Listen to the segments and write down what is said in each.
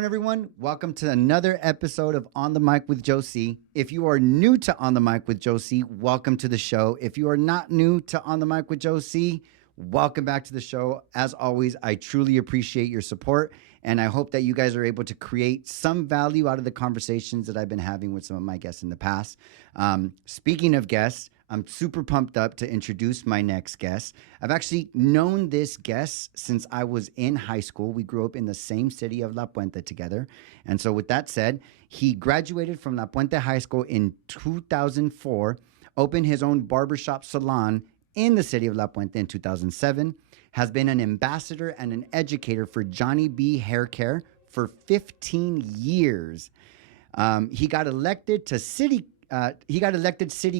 going, everyone? Welcome to another episode of On the Mic with Josie. If you are new to On the Mic with Josie, welcome to the show. If you are not new to On the Mic with Josie, welcome back to the show. As always, I truly appreciate your support, and I hope that you guys are able to create some value out of the conversations that I've been having with some of my guests in the past. Speaking of guests, I'm super pumped up to introduce my next guest. I've actually known this guest since I was in high school. We grew up in the same city of La Puente together. And so with that said, he graduated from La Puente High School in 2004, opened his own barbershop salon in the city of La Puente in 2007, has been an ambassador and an educator for Johnny B Hair Care for 15 years. He got elected city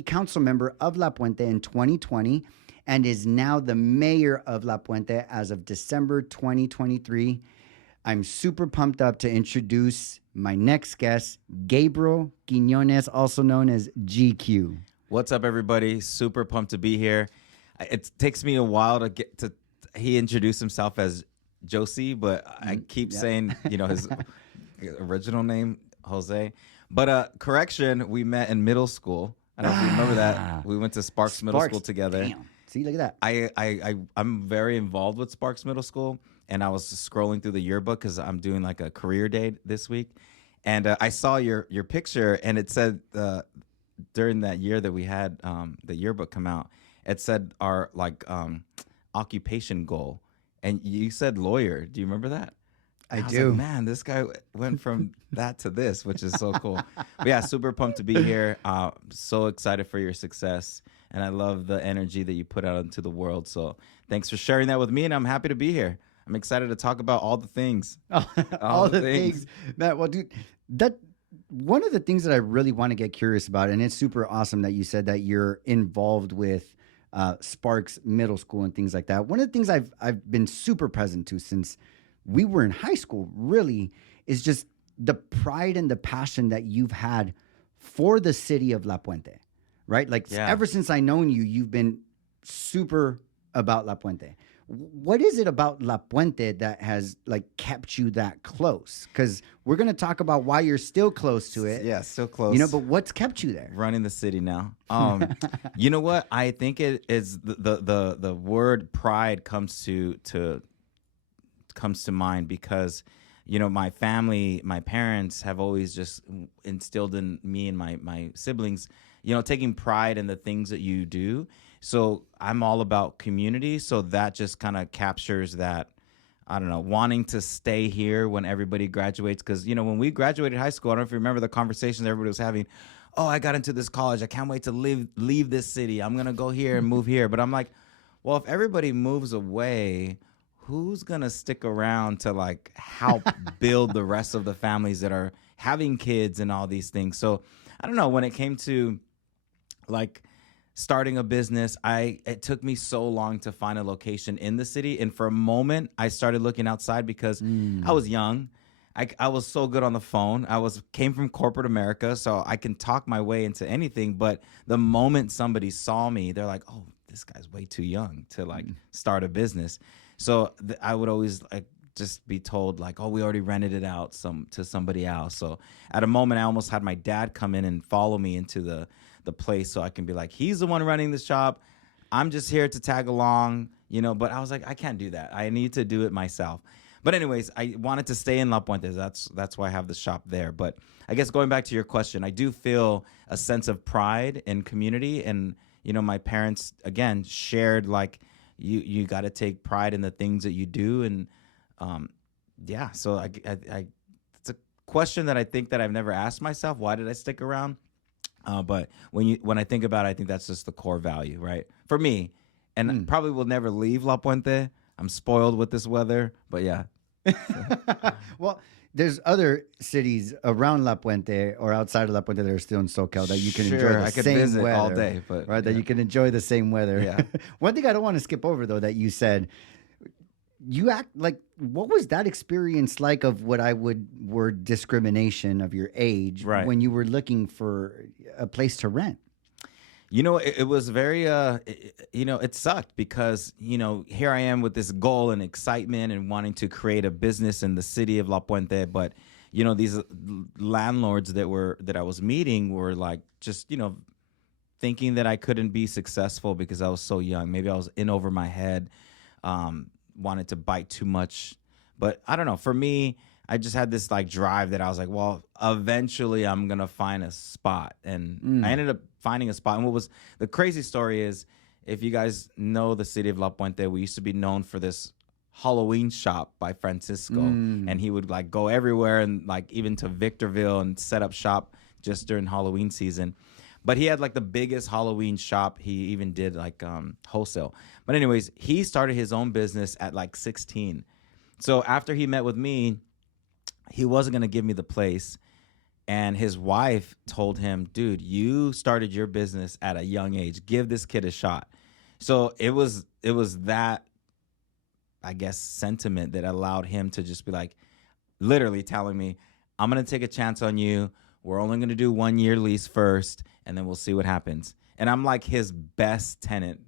council member of La Puente in 2020 and is now the mayor of La Puente as of December 2023. I'm super pumped up to introduce my next guest, Gabriel Gonzalez, also known as GQ. What's up, everybody? Super pumped to be here. It takes me a while to get to. He introduced himself as Josie, but I keep saying, his original name, Jose. But correction, we met in middle school. I don't know if you remember that. We went to Sparks Middle School together. Damn. See, look at that. I'm very involved with Sparks Middle School, and I was scrolling through the yearbook because I'm doing like a career day this week, and I saw your picture, and it said during that year that we had the yearbook come out, it said our occupation goal, and you said lawyer. Do you remember that? I was do. Like, man, this guy went from that to this, which is so cool. But yeah, super pumped to be here. So excited for your success. And I love the energy that you put out into the world. So thanks for sharing that with me. And I'm happy to be here. I'm excited to talk about all the things. all the things. Matt, well, dude, one of the things that I really want to get curious about, and it's super awesome that you said that you're involved with Sparks Middle School and things like that. One of the things I've been super present to since we were in high school, really, is just the pride and the passion that you've had for the city of La Puente, right? Ever since I known you, you've been super about La Puente. What is it about La Puente that has kept you that close? Because we're going to talk about why you're still close to it. Yeah, still close. But what's kept you there? Running the city now. You know what? I think it is the word pride comes to mind because my family, my parents have always just instilled in me and my siblings taking pride in the things that you do. So I'm all about community, so that just kind of captures that, I don't know, wanting to stay here when everybody graduates. Because when we graduated high school, I don't know if you remember the conversations everybody was having. Oh, I got into this college, I can't wait to leave this city, I'm gonna go here and move here. But I'm like, well, if everybody moves away, who's going to stick around to help build the rest of the families that are having kids and all these things? So I don't know, when it came to starting a business, it took me so long to find a location in the city. And for a moment, I started looking outside because I was young. I was so good on the phone. Came from corporate America, so I can talk my way into anything. But the moment somebody saw me, they're like, oh, this guy's way too young to start a business. So I would always just be told oh, we already rented it out to somebody else. So at a moment, I almost had my dad come in and follow me into the place so I can be like, he's the one running the shop. I'm just here to tag along, But I was like, I can't do that. I need to do it myself. But anyways, I wanted to stay in La Puente. That's why I have the shop there. But I guess going back to your question, I do feel a sense of pride in community. And, my parents, again, shared you got to take pride in the things that you do. And so I it's a question that I think that I've never asked myself. Why did I stick around? But when I think about it, I think that's just the core value, right? For me, and probably will never leave La Puente. I'm spoiled with this weather, but yeah. Well, there's other cities around La Puente or outside of La Puente that are still in SoCal that you can enjoy the I could same visit weather all day, but right? That you can enjoy the same weather. Yeah. One thing I don't want to skip over though that you said, you act what was that experience like of what I would word discrimination of your age when you were looking for a place to rent? It was very, it sucked because, here I am with this goal and excitement and wanting to create a business in the city of La Puente. But these landlords that I was meeting were like just, thinking that I couldn't be successful because I was so young. Maybe I was in over my head, wanted to bite too much. But I don't know. For me, I just had this like drive that I was like, well, eventually I'm going to find a spot. And I ended up finding a spot. And what was the crazy story is, if you guys know the city of La Puente, we used to be known for this Halloween shop by Francisco. And he would like go everywhere and like even to Victorville and set up shop just during Halloween season. But he had like the biggest Halloween shop. He even did like wholesale. But anyways, he started his own business at like 16. So after he met with me, he wasn't going to give me the place. And his wife told him, dude, you started your business at a young age. Give this kid a shot. So it was that, I guess, sentiment that allowed him to just be like, literally telling me, I'm going to take a chance on you. We're only going to do 1 year lease first, and then we'll see what happens. And I'm like his best tenant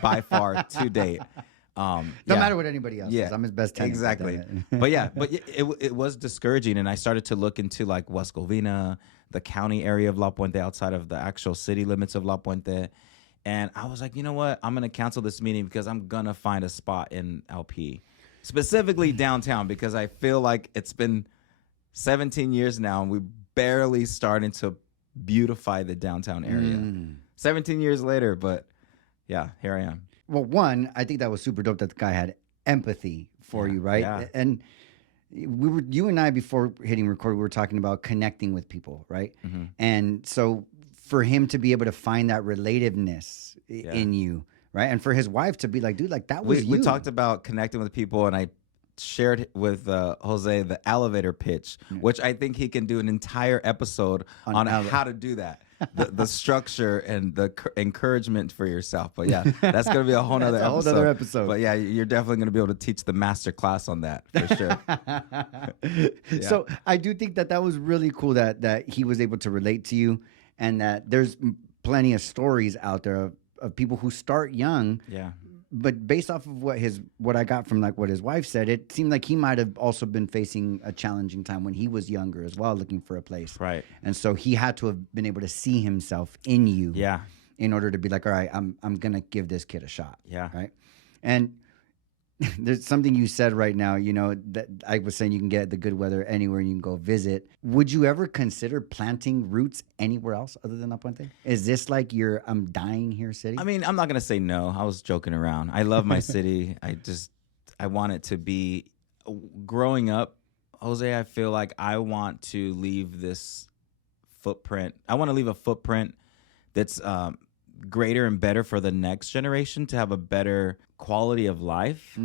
by far to date. No matter what anybody else says, I'm his best tenant. Exactly. but it was discouraging, and I started to look into like West Covina, the county area of La Puente, outside of the actual city limits of La Puente. And I was like, you know what? I'm going to cancel this meeting because I'm going to find a spot in LP, specifically downtown, because I feel like it's been 17 years now, and we're barely starting to beautify the downtown area. 17 years later, but yeah, here I am. Well, one, I think that was super dope that the guy had empathy for you, right? Yeah. And you and I, before hitting record, we were talking about connecting with people, right? And so for him to be able to find that relativeness in you, right? And for his wife to be like, dude, like that was you. We talked about connecting with people, and I shared with Jose the elevator pitch, which I think he can do an entire episode on how to do that. The structure and the encouragement for yourself. But yeah, that's going to be a whole nother episode. But yeah, you're definitely going to be able to teach the master class on that for sure. So I do think that was really cool that he was able to relate to you, and that there's plenty of stories out there of people who start young. Yeah. But based off of what I got from like what his wife said, it seemed like he might have also been facing a challenging time when he was younger as well, looking for a place. Right. And so he had to have been able to see himself in you. Yeah. In order to be like, all right, I'm gonna give this kid a shot. Yeah. Right. And there's something you said right now, that I was saying you can get the good weather anywhere and you can go visit. Would you ever consider planting roots anywhere else other than La Puente? Is this like I'm dying here city? I mean, I'm not going to say no. I was joking around. I love my city. I want it to be, growing up, Jose, I feel like I want to leave this footprint. I want to leave a footprint that's greater and better for the next generation to have a better quality of life.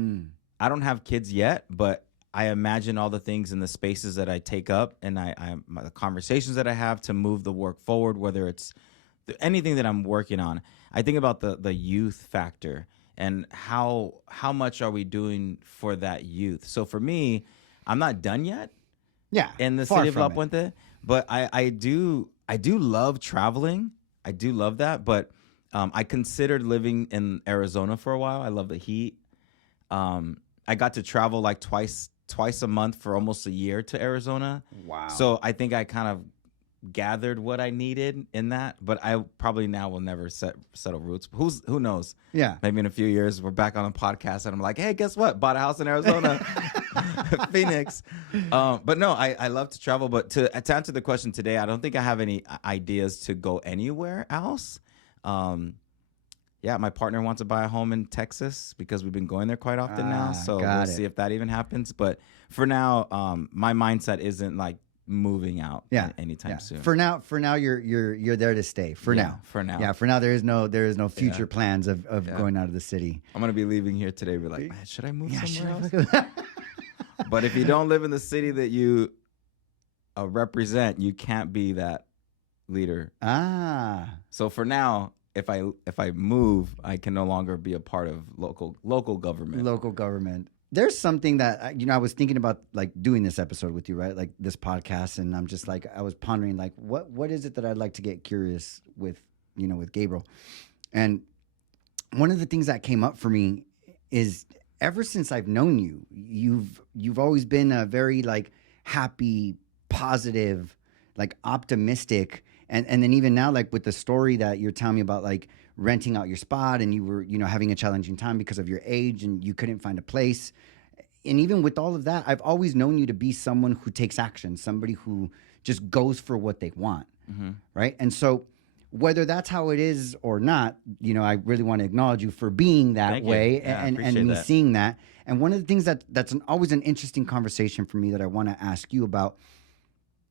I don't have kids yet, but I imagine all the things in the spaces that I take up, and the conversations that I have to move the work forward, whether it's anything that I'm working on. I think about the youth factor and how much are we doing for that youth. So for me, I'm not done yet. Yeah, in the city of La Puente, but I do love traveling. I do love that, but I considered living in Arizona for a while. I love the heat. I got to travel like twice a month for almost a year to Arizona. Wow. So I think I kind of gathered what I needed in that, but I probably now will never settle roots. Who knows? Yeah. Maybe in a few years we're back on a podcast and I'm like, hey, guess what? Bought a house in Arizona, Phoenix. But no, I love to travel. But to answer the question today, I don't think I have any ideas to go anywhere else. Yeah, my partner wants to buy a home in Texas because we've been going there quite often now. So we'll see if that even happens. But for now, my mindset isn't like moving out anytime soon. For now, you're there to stay. For now. Yeah, for now there is no future plans of going out of the city. I'm gonna be leaving here today. Be like, man, should I move somewhere else? But if you don't live in the city that you represent, you can't be that leader. So for now, if I move, I can no longer be a part of local government. There's something that I was thinking about, like doing this episode with you, right? Like this podcast, and I'm just like I was pondering, like what is it that I'd like to get curious with, with Gabriel. And one of the things that came up for me is ever since I've known you, you've always been a very like happy, positive, like optimistic. And then even now, like with the story that you're telling me about, like renting out your spot and you were, having a challenging time because of your age and you couldn't find a place. And even with all of that, I've always known you to be someone who takes action, somebody who just goes for what they want. Right. And so whether that's how it is or not, I really want to acknowledge you for being that Thank you. way Yeah, and me that. seeing that. And one of the things that's always an interesting conversation for me that I want to ask you about,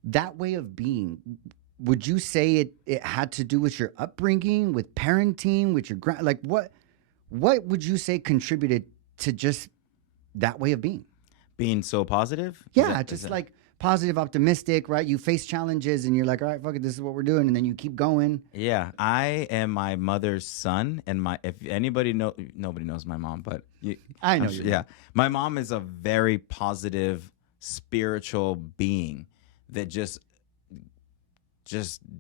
that way of being, would you say it had to do with your upbringing, with parenting, with your like what would you say contributed to just that way of being? Being so positive? Yeah, like positive, optimistic, right? You face challenges and you're like, all right, fuck it, this is what we're doing, and then you keep going. Yeah, I am my mother's son, and if anybody nobody knows my mom, but I know. Yeah, my mom is a very positive, spiritual being that just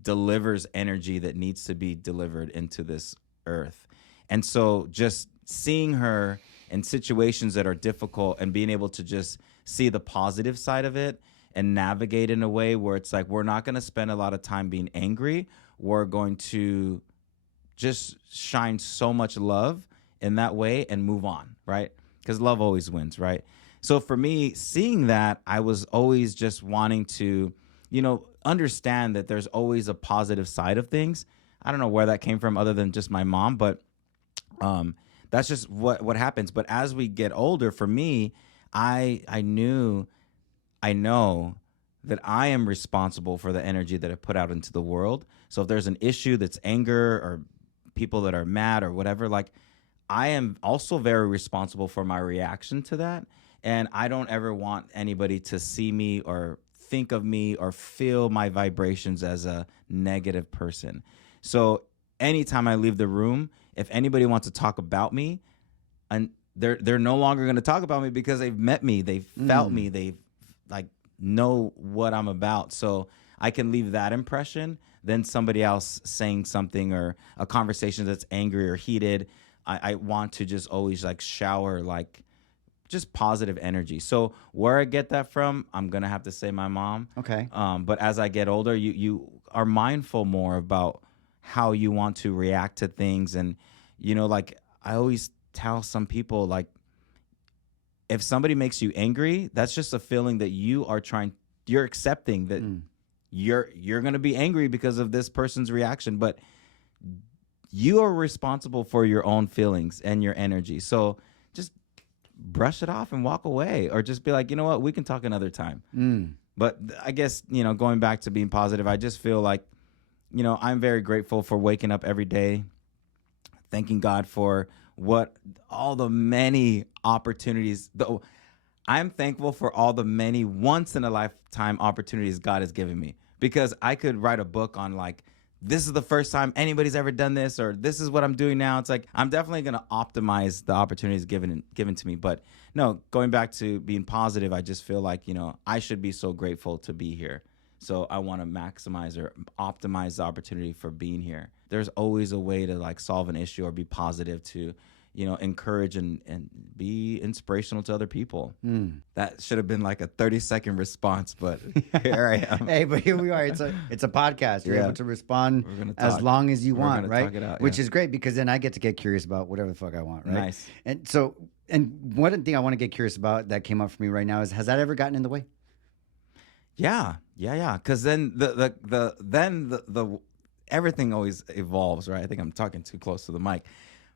delivers energy that needs to be delivered into this earth. And so just seeing her in situations that are difficult and being able to just see the positive side of it and navigate in a way where it's like, we're not going to spend a lot of time being angry. We're going to just shine so much love in that way and move on, right? Because love always wins, right? So for me, seeing that, I was always just wanting to, understand that there's always a positive side of things. I don't know where that came from other than just my mom, but that's just what happens. But as we get older, for me, I know that I am responsible for the energy that I put out into the world. So if there's an issue that's anger or people that are mad or whatever, like I am also very responsible for my reaction to that. And I don't ever want anybody to see me or think of me or feel my vibrations as a negative person. So anytime I leave the room, if anybody wants to talk about me, and they're no longer going to talk about me because they've met me, they've felt me, they've like know what I'm about. So I can leave that impression than somebody else saying something or a conversation that's angry or heated. I want to just always like shower like just positive energy. So where I get that from, I'm going to have to say my mom. Okay. But as I get older, you are mindful more about how you want to react to things. And, like I always tell some people, like, if somebody makes you angry, that's just a feeling that you're accepting that you're going to be angry because of this person's reaction, but you are responsible for your own feelings and your energy. So just brush it off and walk away, or just be like, you know what, we can talk another time. But I guess, going back to being positive, I just feel like, I'm very grateful for waking up every day, thanking God for all the many opportunities. I'm thankful for all the many once in a lifetime opportunities God has given me, because I could write a book on like, this is the first time anybody's ever done this, or this is what I'm doing now. It's like, I'm definitely going to optimize the opportunities given to me. But no, going back to being positive, I just feel like, I should be so grateful to be here. So I want to maximize or optimize the opportunity for being here. There's always a way to like solve an issue or be positive to, encourage and be inspirational to other people. That should have been like a 30-second response, but here I am. Hey, but here we are. It's a podcast. You're able to respond as long as you want, right? Talk it out, Which is great, because then I get to get curious about whatever the fuck I want, right? Nice. And so, one thing I want to get curious about that came up for me right now is, has that ever gotten in the way? Yeah. Because then the everything always evolves, right? I think I'm talking too close to the mic.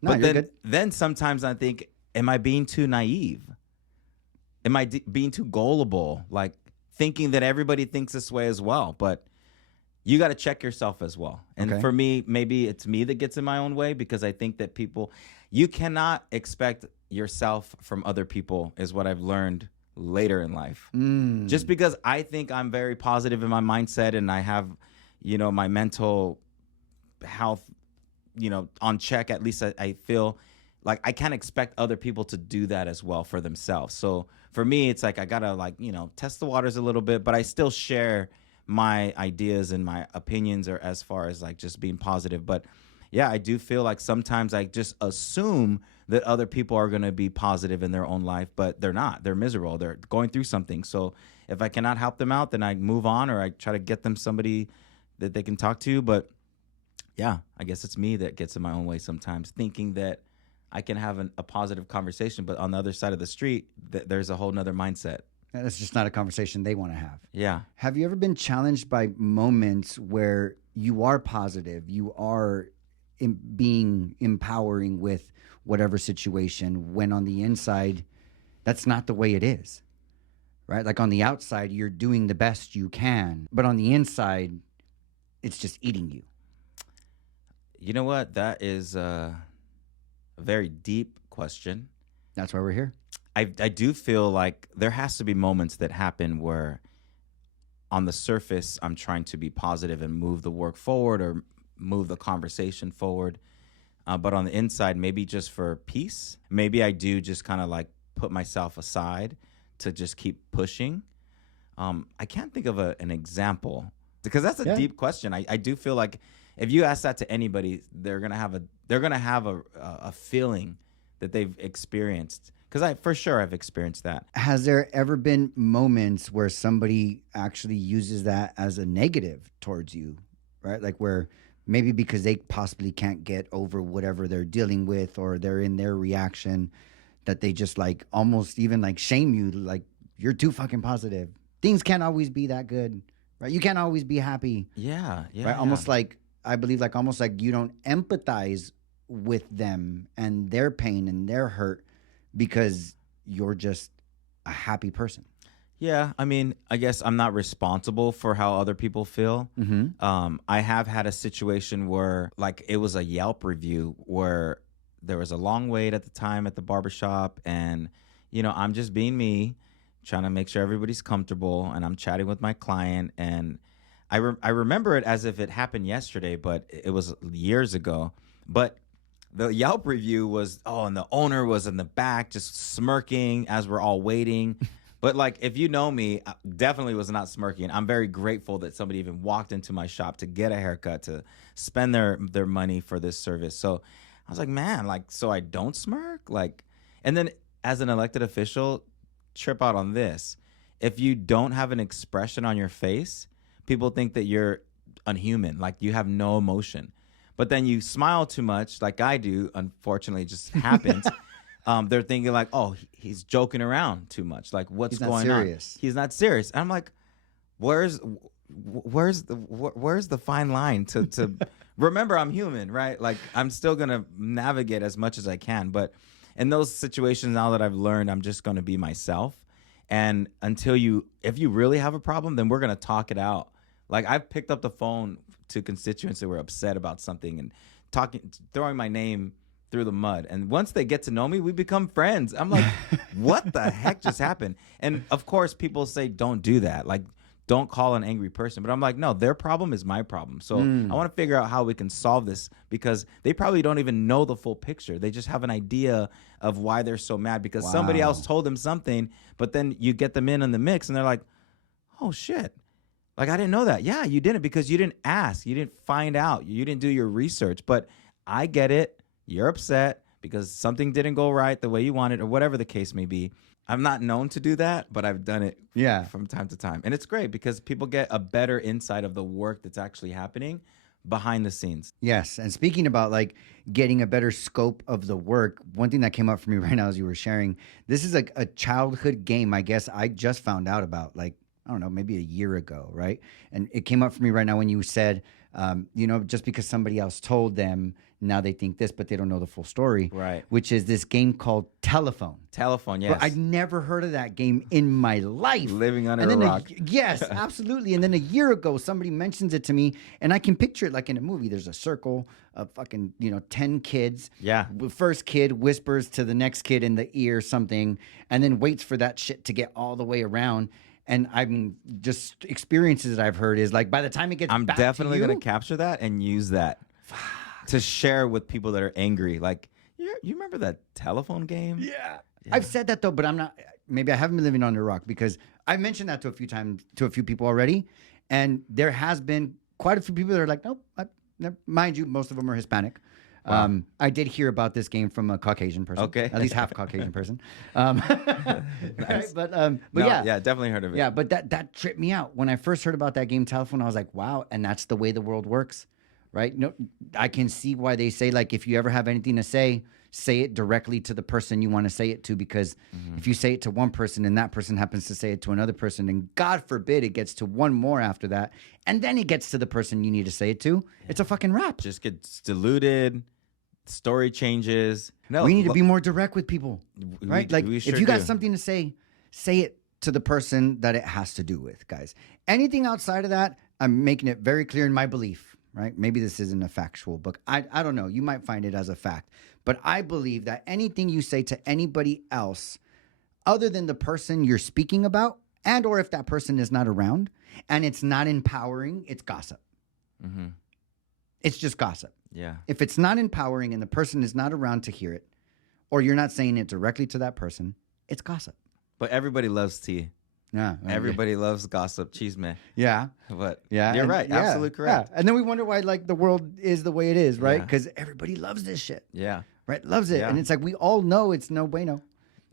No, but you're good. Then sometimes I think, am I being too naive? Am I being too gullible? Like thinking that everybody thinks this way as well. But you got to check yourself as well. And for me, maybe it's me that gets in my own way, because I think that you cannot expect yourself from other people, is what I've learned later in life. Just because I think I'm very positive in my mindset and I have, my mental health, on check, at least I feel like I can't expect other people to do that as well for themselves. So for me, it's like I gotta test the waters a little bit, but I still share my ideas and my opinions, or as far as like just being positive. But yeah, I do feel like sometimes I just assume that other people are going to be positive in their own life, but they're not. They're miserable. They're going through something. So If I cannot help them out, then I move on, or I try to get them somebody that they can talk to. But yeah, I guess it's me that gets in my own way sometimes, thinking that I can have a positive conversation, but on the other side of the street, there's a whole nother mindset. And it's just not a conversation they want to have. Yeah. Have you ever been challenged by moments where you are positive, you are being empowering with whatever situation, when on the inside, that's not the way it is, right? Like on the outside, you're doing the best you can, but on the inside, it's just eating you. You know what? That is a very deep question. That's why we're here. I do feel like there has to be moments that happen where on the surface, I'm trying to be positive and move the work forward or move the conversation forward. But on the inside, maybe just for peace, maybe I do just kind of like put myself aside to just keep pushing. I can't think of an example because that's a deep question. I do feel like if you ask that to anybody, they're gonna have a feeling that they've experienced. Because I've experienced that. Has there ever been moments where somebody actually uses that as a negative towards you, right? Like where maybe because they possibly can't get over whatever they're dealing with, or they're in their reaction, that they just like almost even like shame you, like you're too fucking positive. Things can't always be that good, right? You can't always be happy. Yeah. Right? Almost like, I believe like almost like you don't empathize with them and their pain and their hurt because you're just a happy person. Yeah, I mean, I guess I'm not responsible for how other people feel. Mm-hmm. I have had a situation where, like, it was a Yelp review where there was a long wait at the time at the barbershop, and, you know, I'm just being me, trying to make sure everybody's comfortable, and I'm chatting with my client, and I remember it as if it happened yesterday, but it was years ago. But the Yelp review was, and the owner was in the back just smirking as we're all waiting. But like, if you know me, I definitely was not smirking. I'm very grateful that somebody even walked into my shop to get a haircut, to spend their money for this service. So I was like, man, like, so I don't smirk? Like, and then as an elected official, trip out on this. If you don't have an expression on your face, people think that you're unhuman, like you have no emotion. But then you smile too much, like I do, unfortunately, it just happens. They're thinking like, oh, he's joking around too much. Like, what's going on? He's not serious. And I'm like, where's the fine line to remember I'm human, right? Like, I'm still going to navigate as much as I can. But in those situations, now that I've learned, I'm just going to be myself. And if you really have a problem, then we're going to talk it out. Like, I've picked up the phone to constituents that were upset about something and throwing my name through the mud. And once they get to know me, we become friends. I'm like, what the heck just happened? And of course, people say, don't do that. Like, don't call an angry person. But I'm like, no, their problem is my problem. So I want to figure out how we can solve this, because they probably don't even know the full picture. They just have an idea of why they're so mad because somebody else told them something. But then you get them in the mix and they're like, oh, shit. Like, I didn't know that. Yeah, you didn't, because you didn't ask. You didn't find out. You didn't do your research. But I get it. You're upset because something didn't go right the way you wanted, or whatever the case may be. I'm not known to do that, but I've done it from time to time. And it's great because people get a better insight of the work that's actually happening behind the scenes. Yes. And speaking about like getting a better scope of the work, one thing that came up for me right now as you were sharing, this is like a childhood game, I guess I just found out about, like, I don't know, maybe a year ago, right? And it came up for me right now when you said, just because somebody else told them, now they think this, but they don't know the full story. Right. Which is this game called Telephone. Telephone, yes. But I'd never heard of that game in my life. Living under a rock. Yes, absolutely. And then a year ago, somebody mentions it to me, and I can picture it like in a movie. There's a circle of fucking, 10 kids. Yeah. The first kid whispers to the next kid in the ear something, and then waits for that shit to get all the way around. And I mean, just experiences that I've heard is like, by the time it gets I'm back definitely to going to capture that and use that to share with people that are angry. Like, you remember that telephone game? Yeah. I've said that though, but I'm not, maybe I haven't been living under a rock, because I've mentioned that to a few times to a few people already. And there has been quite a few people that are like, nope, mind you, most of them are Hispanic. I did hear about this game from a Caucasian person. Okay. At least half Caucasian person. Nice. Right? But No, yeah. definitely heard of it. Yeah, but that tripped me out. When I first heard about that game Telephone, I was like, wow, and that's the way the world works. Right? No, I can see why they say, like, if you ever have anything to say it directly to the person you want to say it to, because if you say it to one person and that person happens to say it to another person, and God forbid it gets to one more after that, and then it gets to the person you need to say it to, it's a fucking wrap. Just gets diluted. Story changes. No, We need to be more direct with people, right? Like, we sure if you got do. something to say it to the person that it has to do with, guys. Anything outside of that, I'm making it very clear in my belief, right? Maybe this isn't a factual book. I don't know. You might find it as a fact. But I believe that anything you say to anybody else other than the person you're speaking about, and or if that person is not around, and it's not empowering, it's gossip. Mm-hmm. It's just gossip. Yeah. If it's not empowering and the person is not around to hear it, or you're not saying it directly to that person, it's gossip. But everybody loves tea. Yeah. Everybody loves gossip, cheese man. Yeah. But Yeah. you're and- right. yeah, Absolutely correct. Yeah. And then we wonder why, like, the world is the way it is, right? Yeah. Because everybody loves this shit, Yeah. right? Loves it. Yeah. And it's like, we all know it's no bueno,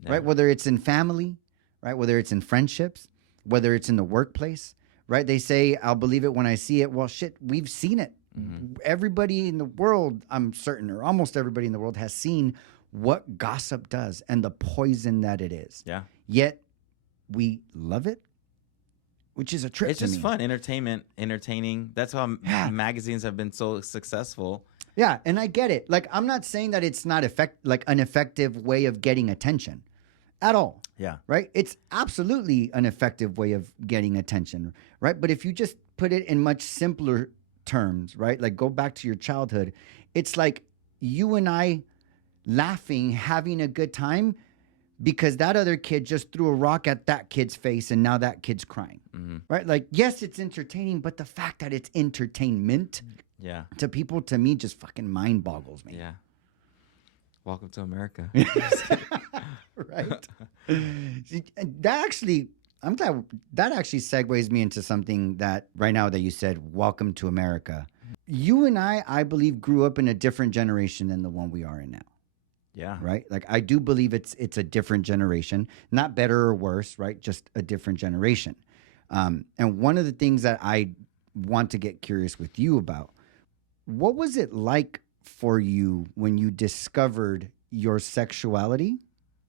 Yeah. right? Whether it's in family, right? Whether it's in friendships, whether it's in the workplace, right? They say, I'll believe it when I see it. Well, shit, we've seen it. Mm-hmm. Everybody in the world, I'm certain, or almost everybody in the world has seen what gossip does and the poison that it is. Yeah. Yet we love it, which is a trip It's to just me. fun, entertaining. That's how Yeah. magazines have been so successful. Yeah, and I get it. Like, I'm not saying that it's not an effective way of getting attention at all, Yeah. right? It's absolutely an effective way of getting attention, right? But if you just put it in much simpler terms, right? Like, go back to your childhood. It's like you and I laughing, having a good time because that other kid just threw a rock at that kid's face and now that kid's crying, right? Like, yes, it's entertaining, but the fact that it's entertainment Yeah. to people, to me, just fucking mind boggles me. Yeah. Welcome to America. Right? See, that actually, I'm glad that actually segues me into something that right now that you said, welcome to America. You and I believe, grew up in a different generation than the one we are in now. Yeah. Right? Like, I do believe it's a different generation, not better or worse, right? Just a different generation. And one of the things that I want to get curious with you about, what was it like for you when you discovered your sexuality?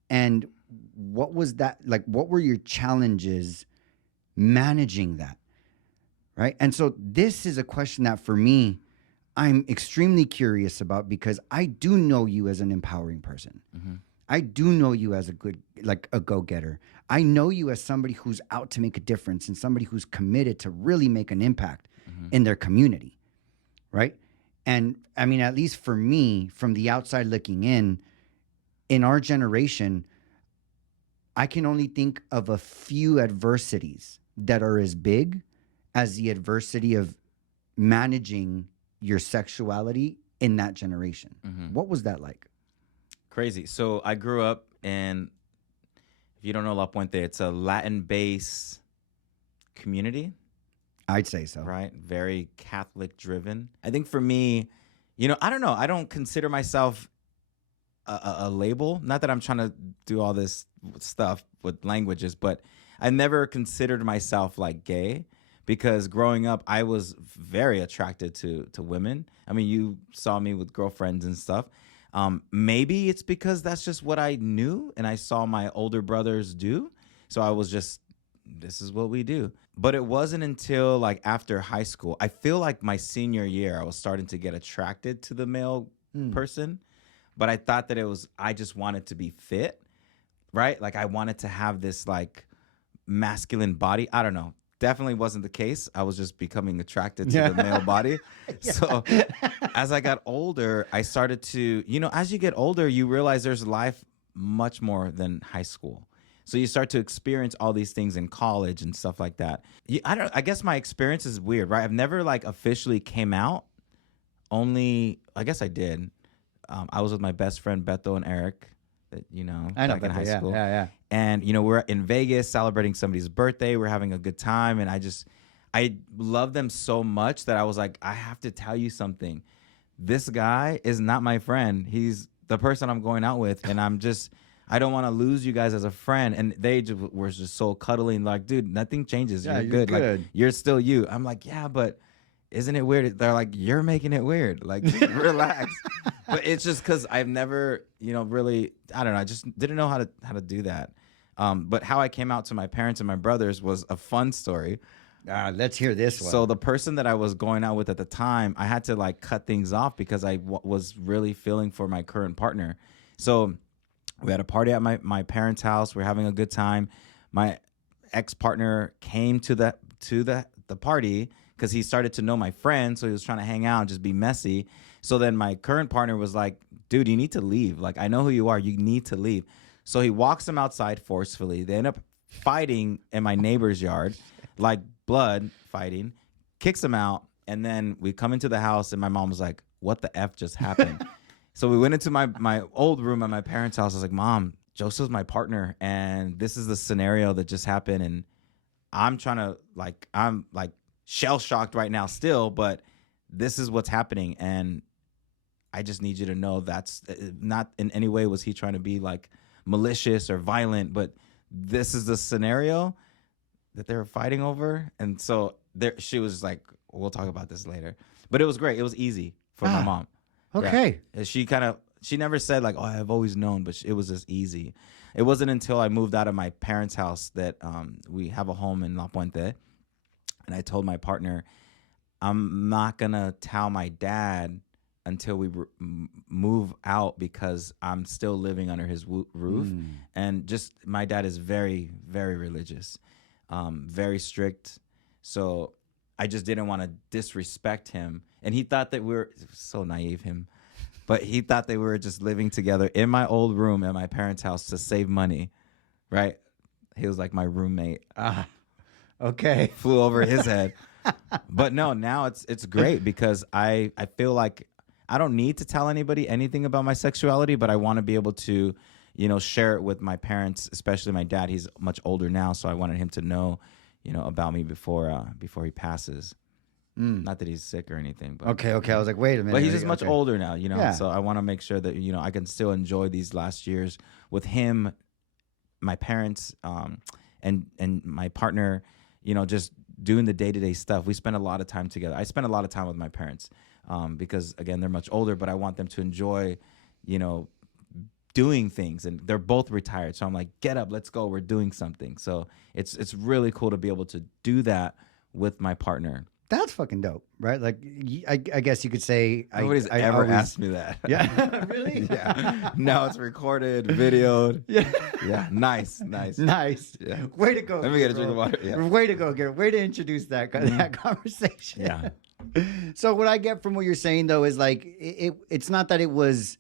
And what was that like? What were your challenges managing that? Right. And so this is a question that for me, I'm extremely curious about, because I do know you as an empowering person. Mm-hmm. I do know you as a go-getter. I know you as somebody who's out to make a difference and somebody who's committed to really make an impact in their community. Right. And I mean, at least for me, from the outside looking in our generation, I can only think of a few adversities that are as big as the adversity of managing your sexuality in that generation. Mm-hmm. What was that like? Crazy. So I grew up in, if you don't know La Puente, it's a Latin-based community. I'd say so. Right? Very Catholic driven. I think for me, I don't know. I don't consider myself a label. Not that I'm trying to do all this stuff with languages, but I never considered myself like gay, because growing up, I was very attracted to women. I mean, you saw me with girlfriends and stuff. Maybe it's because that's just what I knew and I saw my older brothers do. So I was just, this is what we do. But it wasn't until like after high school, I feel like my senior year, I was starting to get attracted to the male person. But I thought that I just wanted to be fit, right? Like I wanted to have this like masculine body. I don't know. Definitely wasn't the case. I was just becoming attracted to the male body. Yeah. So as I got older, I started to, as you get older, you realize there's life much more than high school. So you start to experience all these things in college and stuff like that. I guess my experience is weird, right? I've never like officially came out. Only, I guess I did. I was with my best friend Beto and Eric, that I know back in Beto, high school. Yeah. And we're in Vegas celebrating somebody's birthday. We're having a good time, and I love them so much that I was like, I have to tell you something. this guy is not my friend. He's the person I'm going out with, and I don't want to lose you guys as a friend. And they were just so cuddling, like, dude, nothing changes. Yeah, you're good. good. Like, you're still you. I'm like, yeah, but isn't it weird? They're like, you're making it weird. Like, just relax. But it's just because I've never, really, I don't know. I just didn't know how to do that. But how I came out to my parents and my brothers was a fun story. Let's hear this one. So the person that I was going out with at the time, I had to like cut things off because I was really feeling for my current partner. So we had a party at my parents' house. We're having a good time. My ex-partner came to the party because he started to know my friend, so he was trying to hang out and just be messy. So then my current partner was like, dude, you need to leave. Like, I know who you are. You need to leave. So he walks him outside forcefully. They end up fighting in my neighbor's yard, like blood fighting, kicks him out. And then we come into the house and my mom was like, what the F just happened? So we went into my old room at my parents' house. I was like, Mom, Joseph's my partner, and this is the scenario that just happened. And I'm shell-shocked right now still, but this is what's happening. And I just need you to know that's not in any way was he trying to be like malicious or violent, but this is the scenario that they were fighting over. And so she was like, we'll talk about this later. But it was great. It was easy for my mom. Okay. Yeah. She never said like, oh, I've always known, but it was just easy. It wasn't until I moved out of my parents' house that we have a home in La Puente. And I told my partner, I'm not going to tell my dad until we move out because I'm still living under his roof. And just my dad is very, very religious, very strict. So I just didn't want to disrespect him. And he thought that so naive, but he thought they were just living together in my old room at my parents' house to save money, right? He was like my roommate. Okay. Flew over his head. But no, now it's great because I feel like I don't need to tell anybody anything about my sexuality, but I want to be able to, share it with my parents, especially my dad. He's much older now, so I wanted him to know, about me before he passes. Not that he's sick or anything. But, Okay. I was like, wait a minute. But he's just much older now, Yeah. So I want to make sure that, I can still enjoy these last years with him, my parents, and my partner, just doing the day-to-day stuff. We spend a lot of time together. I spend a lot of time with my parents because, again, they're much older, but I want them to enjoy, doing things. And they're both retired. So I'm like, get up, let's go. We're doing something. So it's really cool to be able to do that with my partner. That's fucking dope, right? Like, I guess you could say Nobody's ever asked me that. Yeah, really? Yeah. Now it's recorded, videoed. Yeah. Yeah. Nice. Yeah. Way to go. Let me get a drink of water. Yeah. Way to go, Gabriel. Way to introduce that conversation. Yeah. So what I get from what you're saying though is like it's not that it was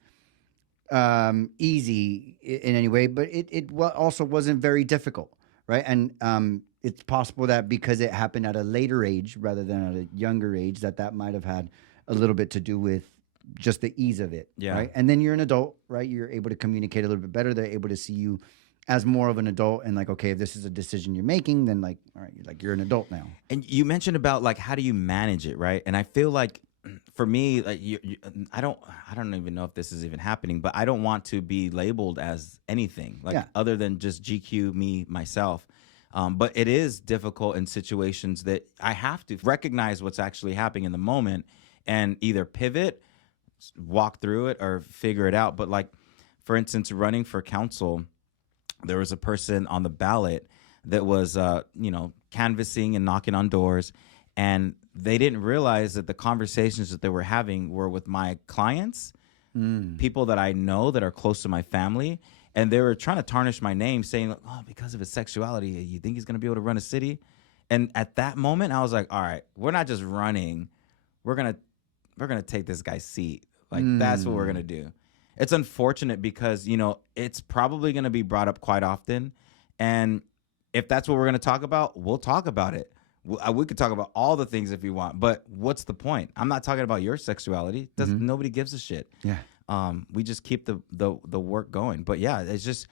easy in any way, but it also wasn't very difficult, right? And it's possible that because it happened at a later age rather than at a younger age, that might have had a little bit to do with just the ease of it. Yeah. Right. And then you're an adult, right? You're able to communicate a little bit better. They're able to see you as more of an adult and like, okay, if this is a decision you're making, then like, all right, you're an adult now. And you mentioned about like, how do you manage it? Right. And I feel like for me, like I don't even know if this is even happening, but I don't want to be labeled as anything like other than just GQ me, myself. But it is difficult in situations that I have to recognize what's actually happening in the moment and either pivot, walk through it, or figure it out. But like, for instance, running for council, there was a person on the ballot that was, canvassing and knocking on doors, and they didn't realize that the conversations that they were having were with my clients, people that I know that are close to my family. And they were trying to tarnish my name, saying, oh, because of his sexuality, you think he's going to be able to run a city? And at that moment, I was like, all right, we're not just running. We're going to take this guy's seat. Like, that's what we're going to do. It's unfortunate because, it's probably going to be brought up quite often. And if that's what we're going to talk about, we'll talk about it. We could talk about all the things if you want. But what's the point? I'm not talking about your sexuality. Nobody gives a shit. Yeah. We just keep the work going. But yeah, it's just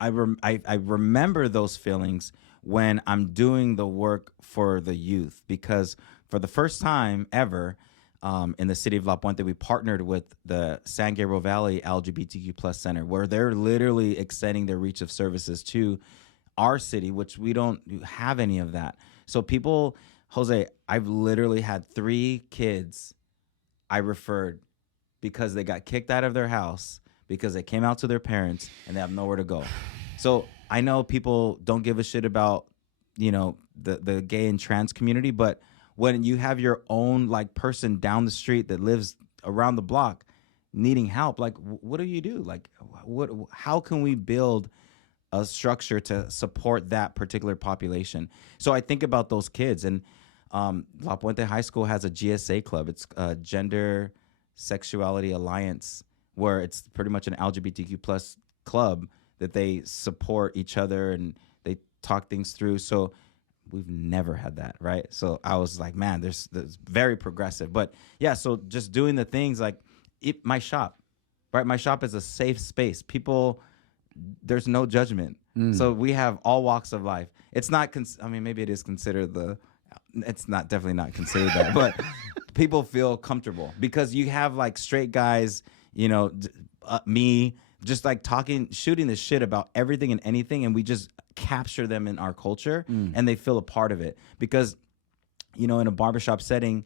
I remember those feelings when I'm doing the work for the youth, because for the first time ever, in the city of La Puente, we partnered with the San Gabriel Valley LGBTQ plus center, where they're literally extending their reach of services to our city, which we don't have any of that. So people, Jose, I've literally had 3 kids I referred because they got kicked out of their house because they came out to their parents and they have nowhere to go. So I know people don't give a shit about, the gay and trans community, but when you have your own like person down the street that lives around the block needing help, like what do you do? Like how can we build a structure to support that particular population? So I think about those kids, and La Puente High School has a GSA club. It's a Gender Sexuality Alliance, where it's pretty much an LGBTQ plus club that they support each other and they talk things through. So we've never had that, right? So I was like, man, there's very progressive. But yeah, so just doing the things like my shop, right? My shop is a safe space. People, there's no judgment. So we have all walks of life. It's not, maybe it is considered it's not, definitely not considered that, but people feel comfortable because you have like straight guys, me, just like shooting the shit about everything and anything, and we just capture them in our culture and they feel a part of it. Because, in a barbershop setting,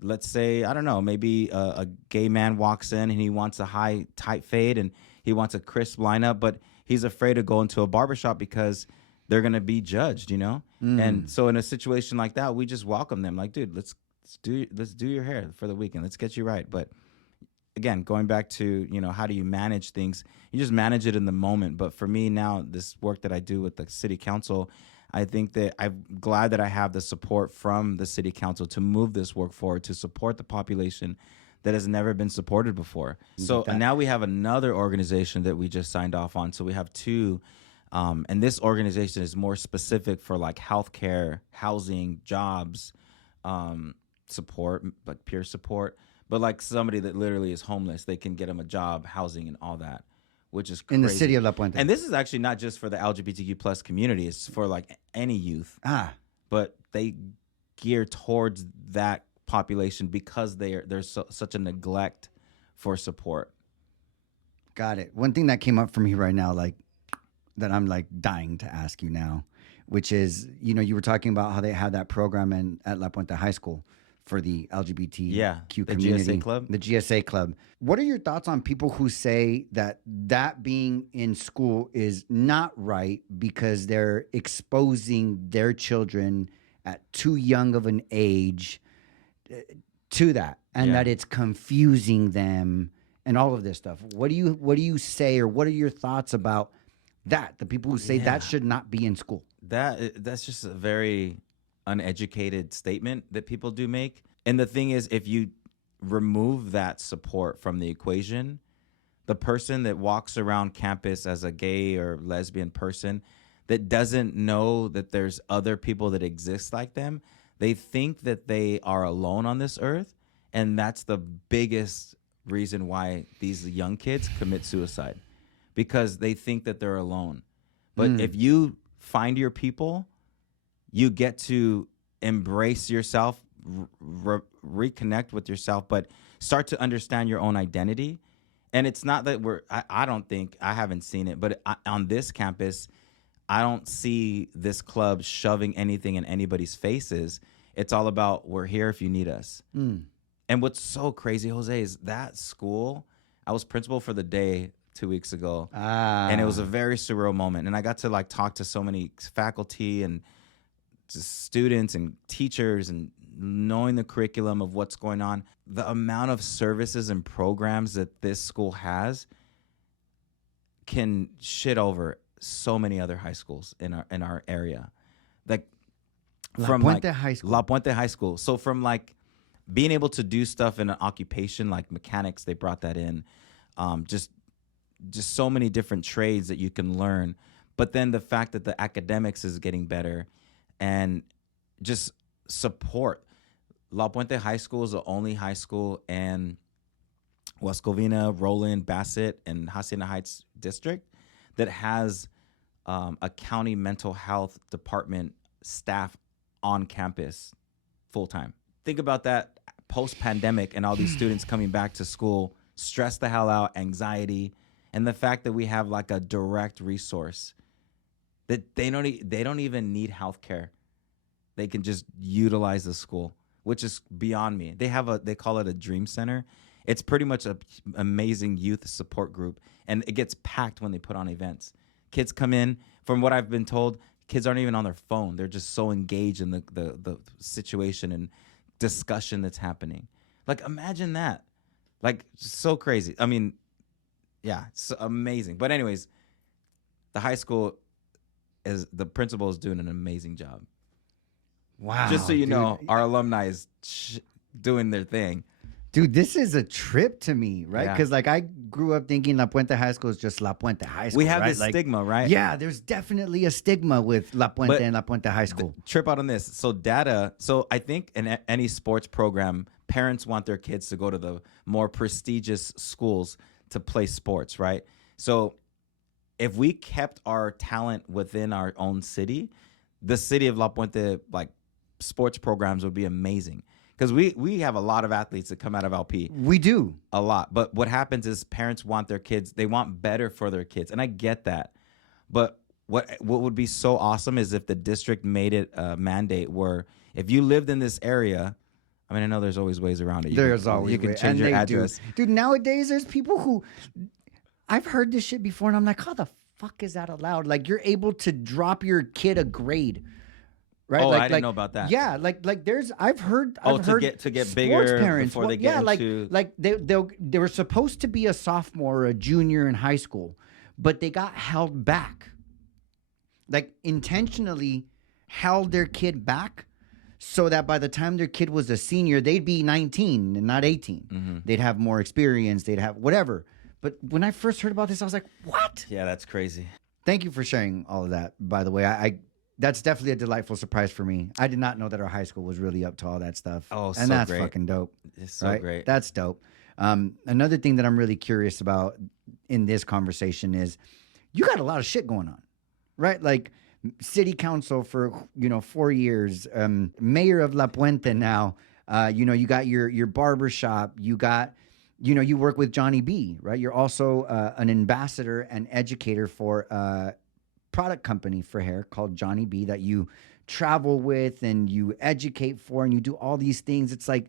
let's say, I don't know, maybe a gay man walks in and he wants a high, tight fade and he wants a crisp lineup, but he's afraid to go into a barbershop because they're going to be judged, And so in a situation like that, we just welcome them. Like, dude, let's do your hair for the weekend. Let's get you right. But again, going back to, how do you manage things? You just manage it in the moment. But for me now, this work that I do with the city council, I think that I'm glad that I have the support from the city council to move this work forward, to support the population that has never been supported before. So now we have another organization that we just signed off on. So we have 2, and this organization is more specific for like healthcare, housing, jobs, support, like peer support. But like somebody that literally is homeless, they can get them a job, housing, and all that, which is crazy. In the city of La Puente. And this is actually not just for the LGBTQ plus community. It's for like any youth. But they gear towards that population because there's such a neglect for support. Got it. One thing that came up for me right now, like that I'm like dying to ask you now, which is, you were talking about how they had that program at La Puente High School for the LGBTQ community. GSA club. The GSA club. What are your thoughts on people who say that being in school is not right because they're exposing their children at too young of an age to that, and that it's confusing them and all of this stuff? What do you say, or what are your thoughts about that? The people who say that should not be in school. That's just a very uneducated statement that people do make. And the thing is, if you remove that support from the equation, the person that walks around campus as a gay or lesbian person that doesn't know that there's other people that exist like them, they think that they are alone on this earth. And that's the biggest reason why these young kids commit suicide, because they think that they're alone. But if you find your people, you get to embrace yourself, reconnect with yourself, but start to understand your own identity. And it's not that I don't think, I haven't seen it, but on this campus, I don't see this club shoving anything in anybody's faces. It's all about, we're here if you need us. And what's so crazy, Jose, is that school, I was principal for the day 2 weeks ago, and it was a very surreal moment. And I got to like talk to so many faculty and students and teachers, and knowing the curriculum of what's going on. The amount of services and programs that this school has can shit over so many other high schools in our area. Like La Puente High School. La Puente High School. So from like being able to do stuff in an occupation like mechanics, they brought that in. Just so many different trades that you can learn. But then the fact that the academics is getting better, and just support. La Puente High School is the only high school in West Covina, Roland, Bassett, and Hacienda Heights district that has a county mental health department staff on campus full time. Think about that post-pandemic and all these students coming back to school, stress the hell out, anxiety, and the fact that we have like a direct resource that they don't even need healthcare. They can just utilize the school, which is beyond me. They call it a dream center. It's pretty much an amazing youth support group, and it gets packed when they put on events. Kids come in. From what I've been told, kids aren't even on their phone. They're just so engaged in the situation and discussion that's happening. Like, imagine that. Like, so crazy. I mean, yeah, it's amazing. But anyways, the high school the principal is doing an amazing job. Wow. Just so you dude. know, our alumni is doing their thing. Dude, this is a trip to me, right? Yeah. Because like I grew up thinking La Puente High School is just La Puente High School. We have right? this stigma, right? Yeah, there's definitely a stigma with La Puente and La Puente High School. Trip out on this. So I think in any sports program, parents want their kids to go to the more prestigious schools to play sports, right? So if we kept our talent within our own city, the city of La Puente, like, sports programs would be amazing. Because we have a lot of athletes that come out of LP. We do. A lot. But what happens is parents want their kids, they want better for their kids. And I get that. But what would be so awesome is if the district made it a mandate where if you lived in this area, I mean, I know there's always ways around it. There's always you can ways. change And your they do. address. Dude, nowadays there's people who I've heard this shit before and I'm like, how the fuck is that allowed? Like, you're able to drop your kid a grade. Right? Oh, like, I didn't know about that. Yeah, like there's I've heard to get sports bigger parents, before they get into like they were supposed to be a sophomore or a junior in high school, but they got held back. Like, intentionally held their kid back so that by the time their kid was a senior, they'd be 19 and not 18. Mm-hmm. They'd have more experience, they'd have whatever. But when I first heard about this, I was like, what? Yeah, that's crazy. Thank you for sharing all of that, by the way. I that's definitely a delightful surprise for me. I did not know that our high school was really up to all that stuff. Oh, and so that's great. fucking dope. It's so right? great. That's dope. Another thing that I'm really curious about in this conversation is you got a lot of shit going on, right? Like, city council for 4 years, mayor of La Puente now. You got your barbershop. You got you work with Johnny B, right? You're also an ambassador and educator for product company for hair called Johnny B that you travel with and you educate for and you do all these things. It's like,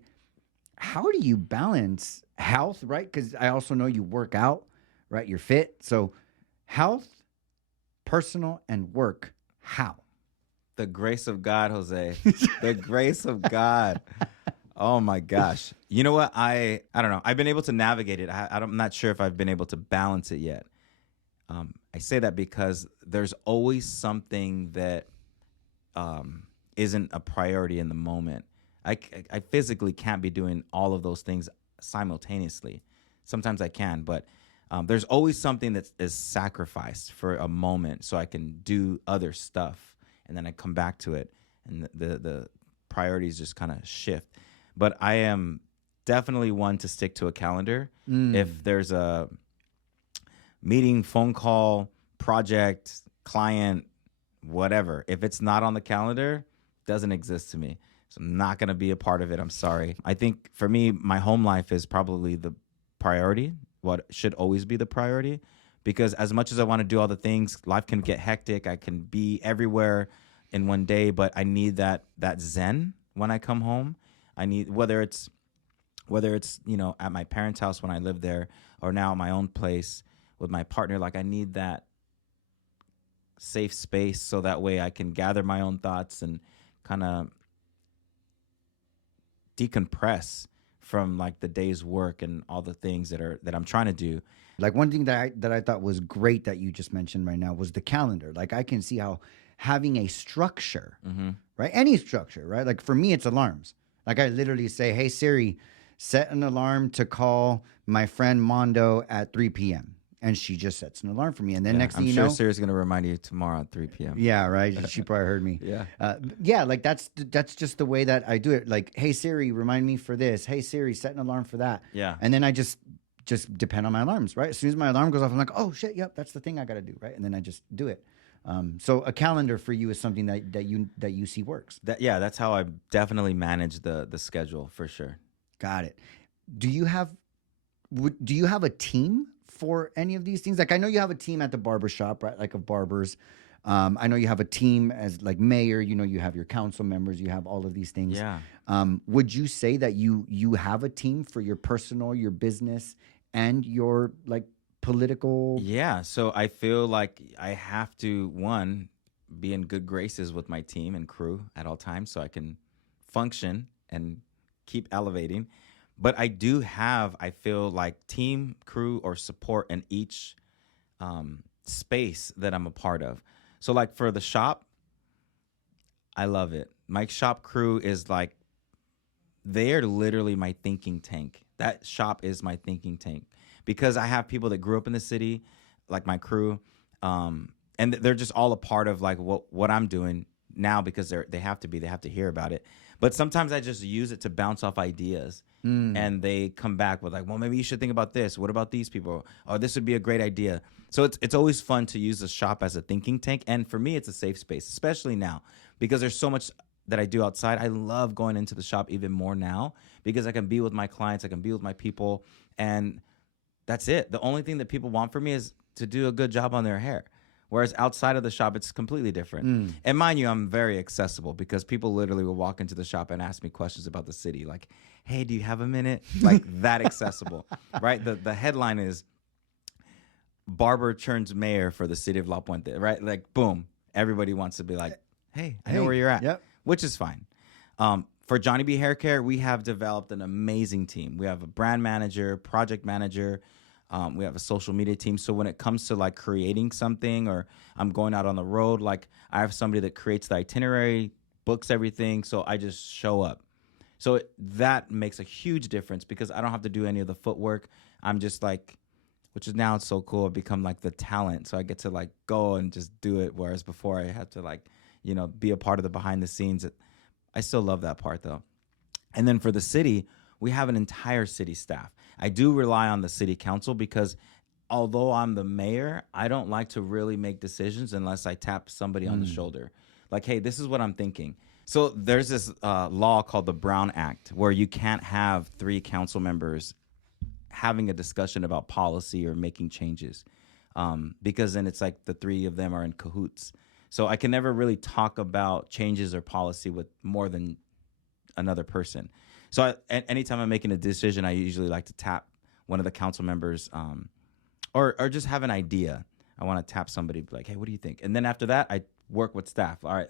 how do you balance health, right? Because I also know you work out, right? You're fit. So health, personal, and work, how? The grace of God, Jose. The grace of God. Oh my gosh. You know what? I don't know. I've been able to navigate it. I'm not sure if I've been able to balance it yet. I say that because there's always something that isn't a priority in the moment. I physically can't be doing all of those things simultaneously. Sometimes I can, but there's always something that is sacrificed for a moment so I can do other stuff, and then I come back to it, and the priorities just kind of shift. But I am definitely one to stick to a calendar. If there's a meeting, phone call, project, client, whatever, if it's not on the calendar, doesn't exist to me. So I'm not going to be a part of it. I'm sorry. I think for me, my home life is probably the priority, what should always be the priority, because as much as I want to do all the things, life can get hectic. I can be everywhere in one day, but I need that zen when I come home. I need, whether it's at my parents' house when I live there, or now at my own place with my partner, like, I need that safe space so that way I can gather my own thoughts and kind of decompress from like the day's work and all the things that I'm trying to do. Like, one thing that I thought was great that you just mentioned right now was the calendar. Like, I can see how having a structure, right? Any structure, right? Like, for me, it's alarms. Like, I literally say, hey, Siri, set an alarm to call my friend Mondo at 3 p.m. And she just sets an alarm for me. And then next thing you know, I'm sure Siri's going to remind you tomorrow at 3 p.m. Yeah, right. She probably heard me. Yeah. Like, that's just the way that I do it. Like, hey, Siri, remind me for this. Hey, Siri, set an alarm for that. Yeah. And then I just depend on my alarms, right? As soon as my alarm goes off, I'm like, oh, shit, yep, that's the thing I got to do, right? And then I just do it. So a calendar for you is something that you see works. That's how I definitely manage the schedule, for sure. Got it. Do you have do you have a team for any of these things? Like I know you have a team at the barbershop, right? Like of barbers. I know you have a team as like mayor. You know you have your council members. You have all of these things. Yeah. Would you say that you have a team for your personal, your business, and your like political? Yeah. So I feel like I have to, one, be in good graces with my team and crew at all times so I can function and keep elevating. But I do have, I feel like, team, crew, or support in each space that I'm a part of. So, like for the shop, I love it. My shop crew is like, they are literally my thinking tank. That shop is my thinking tank because I have people that grew up in the city, like my crew, and they're just all a part of like what I'm doing now because they have to hear about it. But sometimes I just use it to bounce off ideas, and they come back with like, well, maybe you should think about this. What about these people? Oh, this would be a great idea. So it's always fun to use the shop as a thinking tank, and for me, it's a safe space, especially now because there's so much that I do outside. I love going into the shop even more now because I can be with my clients, I can be with my people, and that's it. The only thing that people want from me is to do a good job on their hair. Whereas outside of the shop, it's completely different. And mind you, I'm very accessible because people literally will walk into the shop and ask me questions about the city. Like, hey, do you have a minute? Like that accessible, right? The headline is Barber turns mayor for the city of La Puente, right? Like, boom. Everybody wants to be like, hey, I know where you're at, Yep. which is fine. For Johnny B Hair Care, we have developed an amazing team. We have a brand manager, project manager. We have a social media team. So when it comes to like creating something or I'm going out on the road, like I have somebody that creates the itinerary, books everything. So I just show up. So that makes a huge difference because I don't have to do any of the footwork. I'm just like, which is now it's so cool. I've become like the talent. So I get to like go and just do it. Whereas before I had to like, be a part of the behind the scenes. I still love that part though. And then for the city, we have an entire city staff. I do rely on the city council because although I'm the mayor, I don't like to really make decisions unless I tap somebody on the shoulder. Like, hey, this is what I'm thinking. So there's this law called the Brown Act where you can't have 3 council members having a discussion about policy or making changes because then it's like the 3 of them are in cahoots. So I can never really talk about changes or policy with more than another person. So anytime I'm making a decision, I usually like to tap one of the council members or just have an idea. I want to tap somebody like, hey, what do you think? And then after that, I work with staff. All right,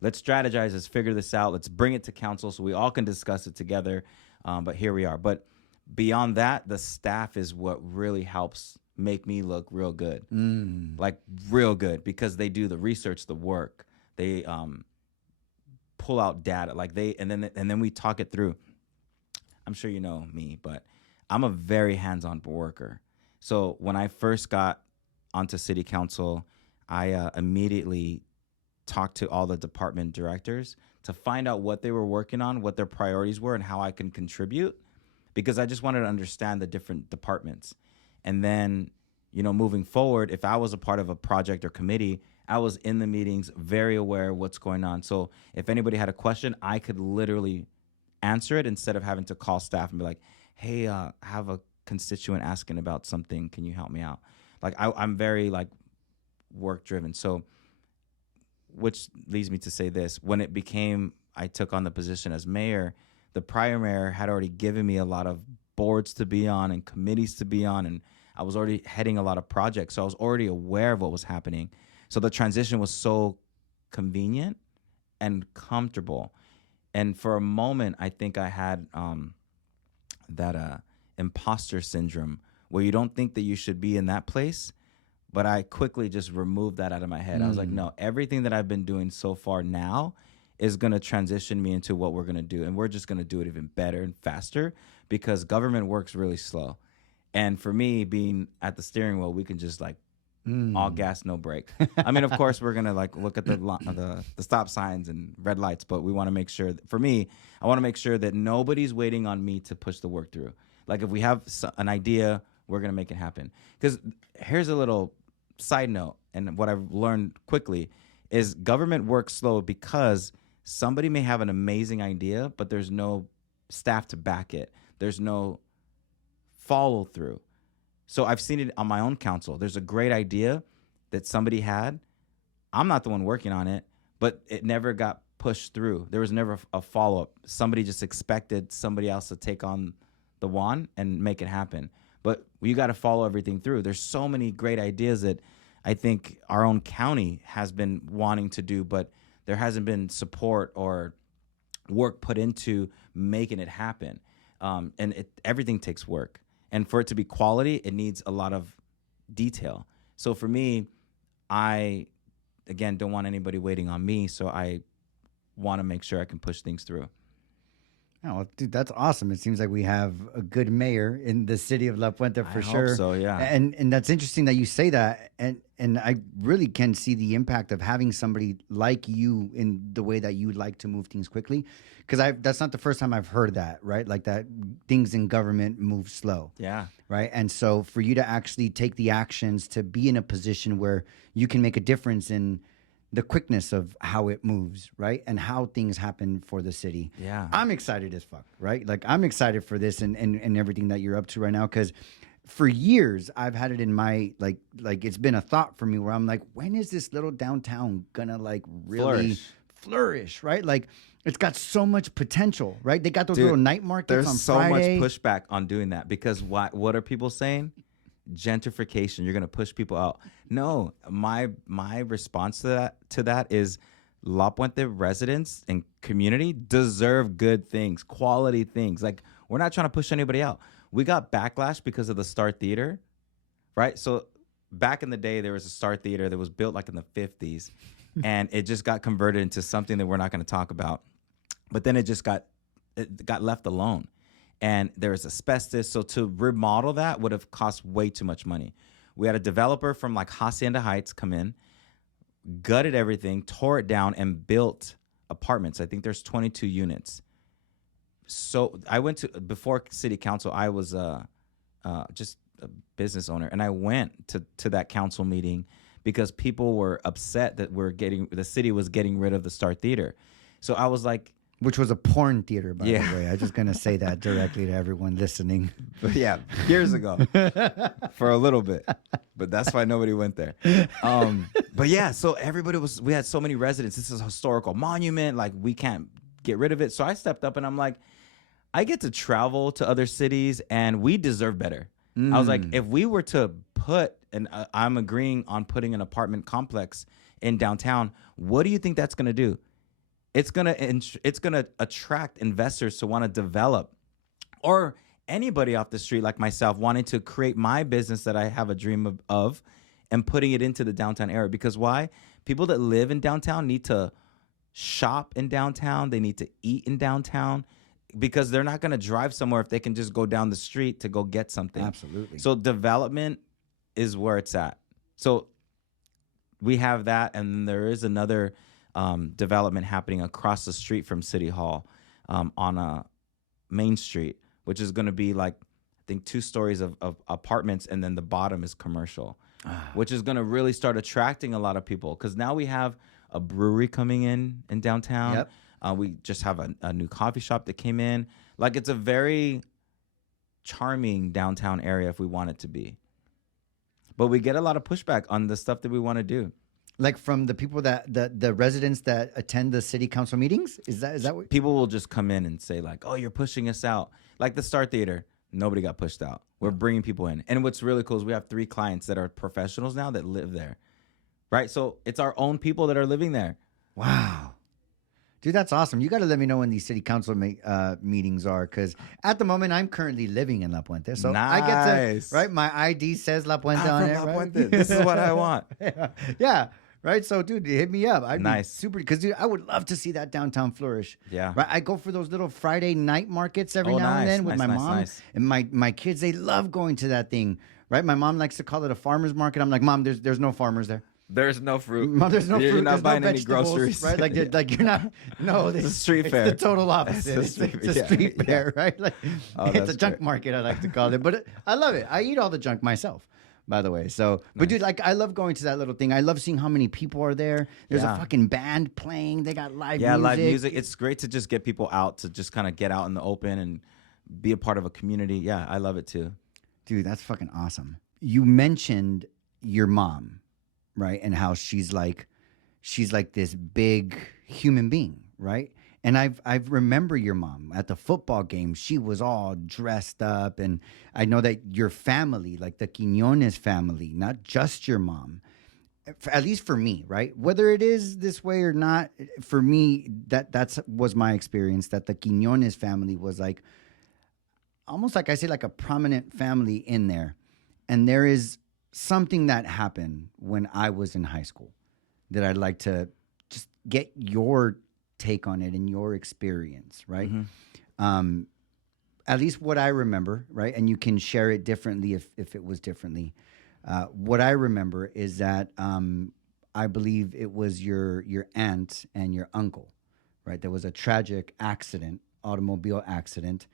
let's strategize. Let's figure this out. Let's bring it to council so we all can discuss it together. But here we are. But beyond that, the staff is what really helps make me look real good, like real good because they do the research, the work. They pull out data, like and then we talk it through. I'm sure you know me, but I'm a very hands-on worker. So when I first got onto city council, I immediately talked to all the department directors to find out what they were working on, what their priorities were, and how I can contribute, because I just wanted to understand the different departments. And then, moving forward, if I was a part of a project or committee, I was in the meetings, very aware of what's going on. So if anybody had a question, I could literally answer it instead of having to call staff and be like, hey, I have a constituent asking about something. Can you help me out? Like I'm very like work driven. So which leads me to say this. When I took on the position as mayor, the prior mayor had already given me a lot of boards to be on and committees to be on. And I was already heading a lot of projects. So I was already aware of what was happening. So the transition was so convenient and comfortable. And for a moment, I think I had that imposter syndrome where you don't think that you should be in that place. But I quickly just removed that out of my head. I was like, no, everything that I've been doing so far now is going to transition me into what we're going to do. And we're just going to do it even better and faster because government works really slow. And for me, being at the steering wheel, we can just like all gas, no brake. I mean, of course, we're going to like look at the stop signs and red lights, but we want to make sure for me, I want to make sure that nobody's waiting on me to push the work through. Like if we have an idea, we're going to make it happen. Because here's a little side note, and what I've learned quickly is government works slow because somebody may have an amazing idea, but there's no staff to back it. There's no follow through. So I've seen it on my own council. There's a great idea that somebody had. I'm not the one working on it, but it never got pushed through. There was never a follow up. Somebody just expected somebody else to take on the wand and make it happen. But you got to follow everything through. There's so many great ideas that I think our own county has been wanting to do, but there hasn't been support or work put into making it happen. And everything takes work. And for it to be quality, it needs a lot of detail. So for me, I, again, don't want anybody waiting on me. So I want to make sure I can push things through. Oh, dude, that's awesome. It seems like we have a good mayor in the city of La Puente for sure. Hope so, yeah. And that's interesting that you say that. And I really can see the impact of having somebody like you in the way that you like to move things quickly. Because that's not the first time I've heard that, right? Like that things in government move slow. Yeah. Right. And so for you to actually take the actions to be in a position where you can make a difference in the quickness of how it moves, right? And how things happen for the city. Yeah. I'm excited as fuck, right? Like I'm excited for this and everything that you're up to right now. Cause for years I've had it in my, like it's been a thought for me where I'm like, when is this little downtown gonna like really flourish, right? Like it's got so much potential, right? They got those little night markets on Friday. There's so much pushback on doing that because what are people saying? Gentrification. You're going to push people out. No, my response to that is La Puente residents and community deserve good things, quality things. Like we're not trying to push anybody out. We got backlash because of the Star Theater, right? So back in the day, there was a Star Theater that was built like in the 50s, and it just got converted into something that we're not going to talk about. But then it got left alone. And there's asbestos. So to remodel that would have cost way too much money. We had a developer from like Hacienda Heights come in, gutted everything, tore it down, and built apartments. I think there's 22 units. So I went to, before city council, I was just a business owner. And I went to that council meeting because people were upset that the city was getting rid of the Star Theater. So I was like, which was a porn theater, by the way. I'm just going to say that directly to everyone listening. But yeah, years ago for a little bit. But that's why nobody went there. But yeah, so we had so many residents. This is a historical monument. Like, we can't get rid of it. So I stepped up and I'm like, I get to travel to other cities and we deserve better. I was like, if we were to I'm agreeing on putting an apartment complex in downtown, what do you think that's going to do? It's gonna attract investors to want to develop, or anybody off the street like myself wanting to create my business that I have a dream of and putting it into the downtown area. Because why? People that live in downtown need to shop in downtown. They need to eat in downtown because they're not going to drive somewhere if they can just go down the street to go get something. Absolutely. So development is where it's at. So we have that, and then there is another development happening across the street from City Hall on a Main Street, which is going to be like, I think 2 stories of apartments, and then the bottom is commercial, which is going to really start attracting a lot of people because now we have a brewery coming in downtown. Yep. We just have a new coffee shop that came in. Like, it's a very charming downtown area if we want it to be. But we get a lot of pushback on the stuff that we want to do. Like from the people the residents that attend the city council meetings? Is that what people will just come in and say like, oh, you're pushing us out? Like the Star Theater, nobody got pushed out. We're bringing people in. And what's really cool is we have 3 clients that are professionals now that live there, right? So it's our own people that are living there. Wow. Dude, that's awesome. You got to let me know when these city council meetings are, because at the moment I'm currently living in La Puente, so nice. I get to, right? My ID says La Puente on it, La right? Puente. This is what I want. Yeah. Right, so dude, hit me up. I'd nice. be super, because dude, I would love to see that downtown flourish. Yeah, right. I go for those little Friday night markets every now and then with my mom and my kids. They love going to that thing. Right, my mom likes to call it a farmer's market. I'm like, Mom, there's no farmers there. There's no fruit. Mom, there's no fruit. You're not there's buying no any vegetables, groceries, right? Like, you're not. No, it's a street fair. It's the total opposite. It's a street fair, right? Like, it's a junk market. I like to call it, but I love it. I eat all the junk myself, by the way. So, but dude, like, I love going to that little thing. I love seeing how many people are there. There's a fucking band playing. They got live music. Yeah, live music. It's great to just get people out to just kind of get out in the open and be a part of a community. Yeah, I love it too. Dude, that's fucking awesome. You mentioned your mom, right? And how she's like this big human being, right? And I've remember your mom at the football game. She was all dressed up, and I know that your family, like the Quiñones family, not just your mom, at least for me, right? Whether it is this way or not, for me, that's was my experience. That the Quiñones family was like almost like I say, like a prominent family in there. And there is something that happened when I was in high school that I'd like to just get your take on it and your experience, right? At least what I remember, right? And you can share it differently if it was differently. What I remember is that I believe it was your aunt and your uncle, right? There was a tragic accident, automobile accident.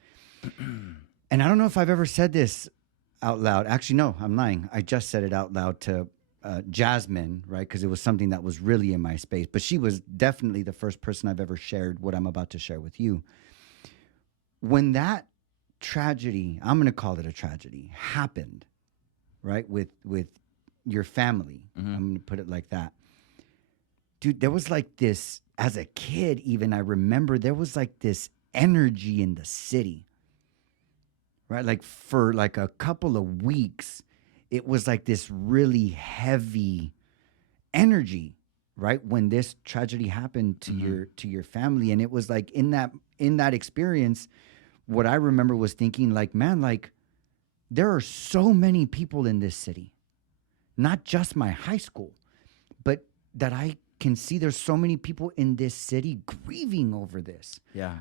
And I don't know if I've ever said this out loud. Actually, no, I'm lying. I just said it out loud to Jasmine, right? Because it was something that was really in my space. But she was definitely the first person I've ever shared what I'm about to share with you. When that tragedy, I'm going to call it a tragedy, happened, right? With your family. I'm going to put it like that. Dude, there was like this, as a kid even, I remember there was like this energy in the city, right? Like for like a couple of weeks, it was like this really heavy energy, right? When this tragedy happened to your family. And it was like in that experience, what I remember was thinking like, man, like there are so many people in this city, not just my high school, but that I can see there's so many people in this city grieving over this. Yeah.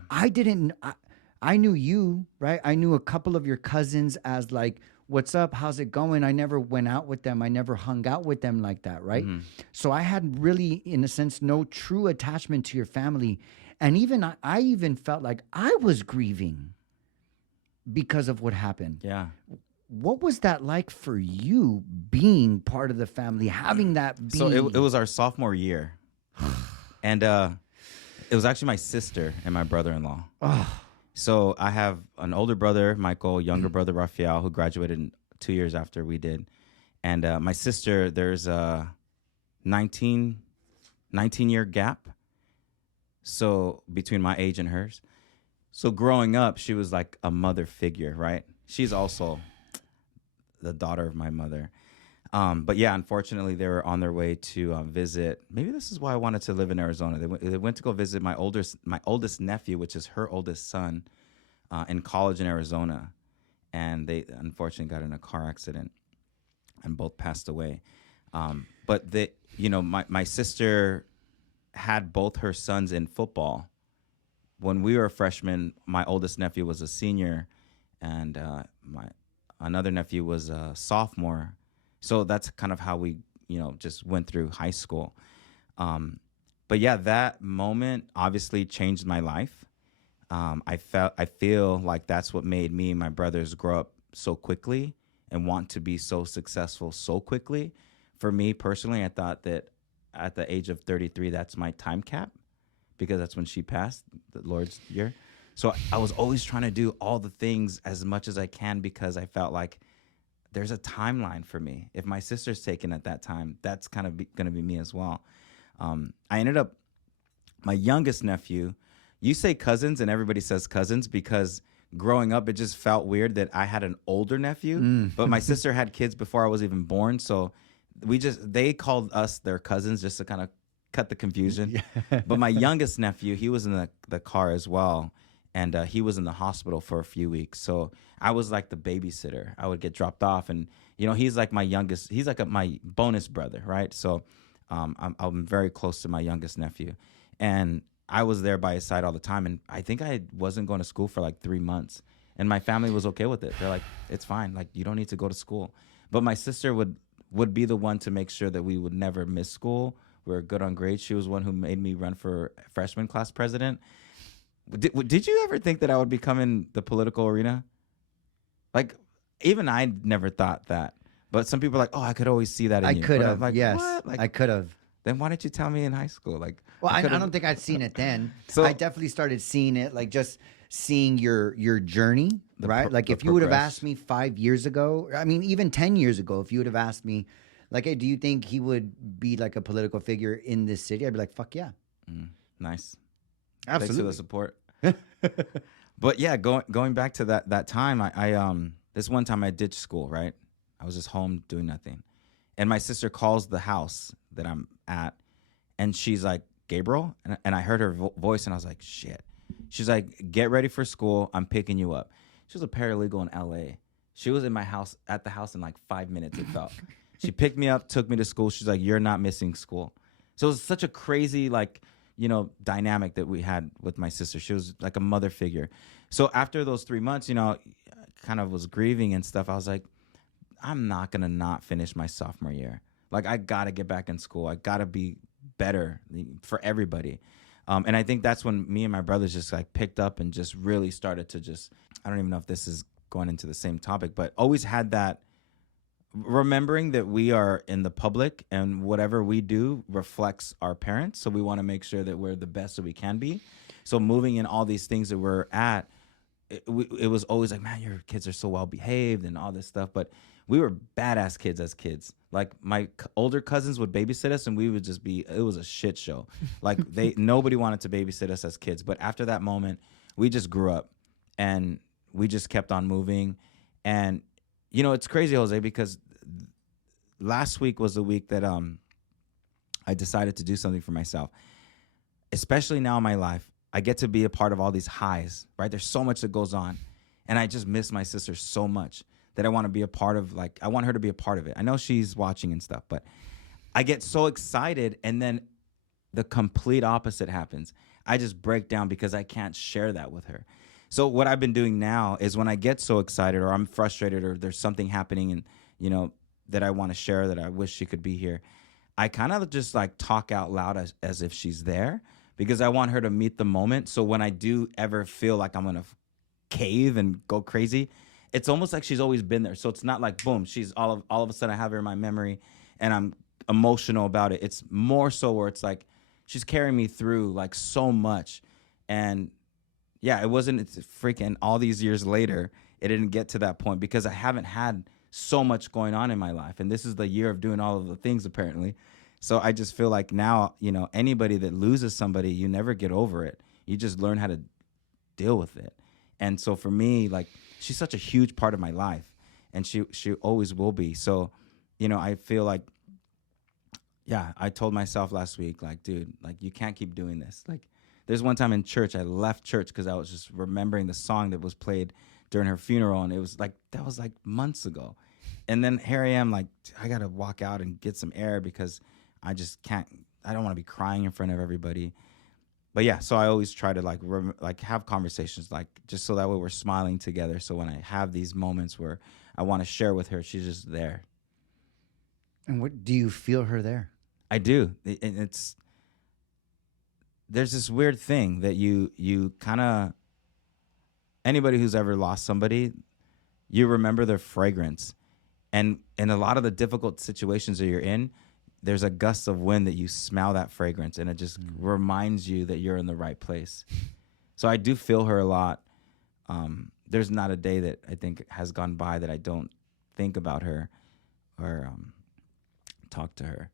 I knew you, right? I knew a couple of your cousins as like, what's up? How's it going? I never went out with them. I never hung out with them like that, right? So I had really, in a sense, no true attachment to your family. And even I even felt like I was grieving because of what happened. Yeah. What was that like for you being part of the family, having that be? So it was our sophomore year. And it was actually my sister and my brother-in-law. So I have an older brother, Michael, younger brother, Rafael, who graduated 2 years after we did. And my sister, there's a 19-year gap. So between my age and hers. So growing up, she was like a mother figure, right? She's also the daughter of my mother. But yeah, unfortunately, they were on their way to visit. Maybe this is why I wanted to live in Arizona. They went to go visit my oldest nephew, which is her oldest son, in college in Arizona, and they unfortunately got in a car accident, and both passed away. But my sister had both her sons in football. When we were freshmen, my oldest nephew was a senior, and my another nephew was a sophomore. So that's kind of how we, just went through high school. But yeah, that moment obviously changed my life. I feel like that's what made me and my brothers grow up so quickly and want to be so successful so quickly. For me personally, I thought that at the age of 33, that's my time cap, because that's when she passed, the Lord's year. So I was always trying to do all the things as much as I can, because I felt like there's a timeline for me. If my sister's taken at that time, that's kind of going to be me as well. I ended up, my youngest nephew, you say cousins and everybody says cousins, because growing up, it just felt weird that I had an older nephew, but my sister had kids before I was even born. So they called us their cousins just to kind of cut the confusion. Yeah. But my youngest nephew, he was in the car as well. And he was in the hospital for a few weeks. So I was like the babysitter. I would get dropped off. And, he's like my youngest. He's like my bonus brother, right? So I'm very close to my youngest nephew. And I was there by his side all the time. And I think I wasn't going to school for like 3 months. And my family was okay with it. They're like, it's fine. Like, you don't need to go to school. But my sister would be the one to make sure that we would never miss school. We were good on grades. She was one who made me run for freshman class president. Did you ever think that I would become in the political arena? Like, even I never thought that. But some people are like, oh, I could always see that in you. I could have, like, yes. What? Like, I could have. Then why didn't you tell me in high school? Like, well, I don't think I'd seen it then. So I definitely started seeing it, like just seeing your journey, right? Like if you would have asked me 5 years ago, I mean, even 10 years ago, if you would have asked me, like, hey, do you think he would be like a political figure in this city? I'd be like, fuck yeah. Nice. Absolutely. Thanks for the support. But yeah, going back to that time, I this one time I ditched school, right? I was just home doing nothing. And my sister calls the house that I'm at, and she's like, Gabriel? And I heard her voice, and I was like, shit. She's like, get ready for school. I'm picking you up. She was a paralegal in L.A. She was in my house, at the house in like 5 minutes, it felt. She picked me up, took me to school. She's like, you're not missing school. So it was such a crazy, like, dynamic that we had with my sister. She was like a mother figure. So after those 3 months, kind of was grieving and stuff. I was like, I'm not going to not finish my sophomore year. Like, I got to get back in school. I got to be better for everybody. And I think that's when me and my brothers just like picked up and just really started to just, I don't even know if this is going into the same topic, but always had that remembering that we are in the public and whatever we do reflects our parents. So we want to make sure that we're the best that we can be. So moving in all these things that we're at, it was always like, man, your kids are so well behaved and all this stuff. But we were badass kids as kids. Like my older cousins would babysit us and we would just be, it was a shit show. Like nobody wanted to babysit us as kids. But after that moment, we just grew up and we just kept on moving. And it's crazy, Jose, because last week was the week that I decided to do something for myself. Especially now in my life, I get to be a part of all these highs, right? There's so much that goes on. And I just miss my sister so much that I want to be a part of, I want her to be a part of it. I know she's watching and stuff, but I get so excited and then the complete opposite happens. I just break down because I can't share that with her. So what I've been doing now is when I get so excited or I'm frustrated or there's something happening and, that I want to share that I wish she could be here, I kind of just like talk out loud as if she's there because I want her to meet the moment. So when I do ever feel like I'm going to cave and go crazy, it's almost like she's always been there. So it's not like, boom, she's all of a sudden I have her in my memory and I'm emotional about it. It's more so where it's like she's carrying me through like so much. And yeah, it's freaking all these years later, it didn't get to that point because I haven't had so much going on in my life. And this is the year of doing all of the things apparently. So I just feel like now, anybody that loses somebody, you never get over it. You just learn how to deal with it. And so for me, like, she's such a huge part of my life and she always will be. So, I feel like, yeah, I told myself last week, like, dude, like you can't keep doing this. Like there's one time in church, I left church because I was just remembering the song that was played during her funeral. And it was like, that was like months ago. And then here I am, like, I got to walk out and get some air because I just can't, I don't want to be crying in front of everybody. But yeah, so I always try to like have conversations, like just so that way we're smiling together. So when I have these moments where I want to share with her, she's just there. And what do you feel her there? I do. There's this weird thing that you kind of, anybody who's ever lost somebody, you remember their fragrance. And in a lot of the difficult situations that you're in, there's a gust of wind that you smell that fragrance and it just reminds you that you're in the right place. So I do feel her a lot. There's not a day that I think has gone by that I don't think about her or talk to her.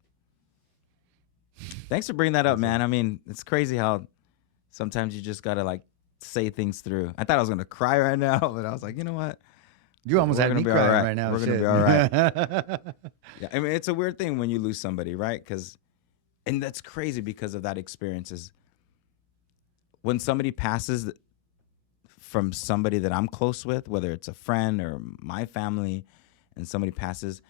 Thanks for bringing that up, man. I mean, it's crazy how sometimes you just got to like say things through. I thought I was going to cry right now, but I was like, you know what? You almost had me crying right now. We're going to be all right. Yeah, I mean, it's a weird thing when you lose somebody, right? And that's crazy because of that experience is when somebody passes from somebody that I'm close with, whether it's a friend or my family, and somebody passes,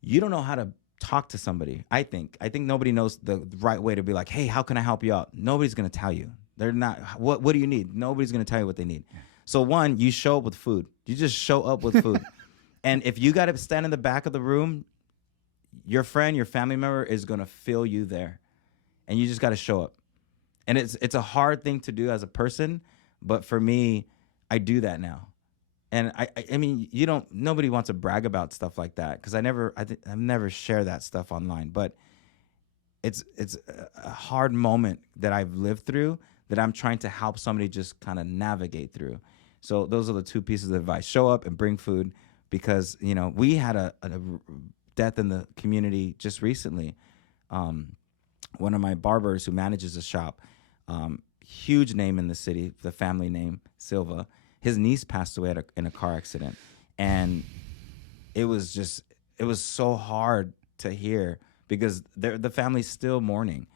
you don't know how to talk to somebody. I think nobody knows the right way to be like, hey, how can I help you out? Nobody's going to tell you. They're not, what do you need? Nobody's going to tell you what they need. So one, you show up with food. You just show up with food. And if you got to stand in the back of the room, your friend, your family member is going to feel you there. And you just got to show up. And it's a hard thing to do as a person, but for me, I do that now. And I mean, nobody wants to brag about stuff like that because I've never shared that stuff online, but it's a hard moment that I've lived through that I'm trying to help somebody just kind of navigate through. So those are the two pieces of advice. Show up and bring food, because, you know, we had a death in the community just recently. One of my barbers who manages a shop, huge name in the city, the family name, Silva, his niece passed away in a car accident. And it was so hard to hear, because the family's still mourning.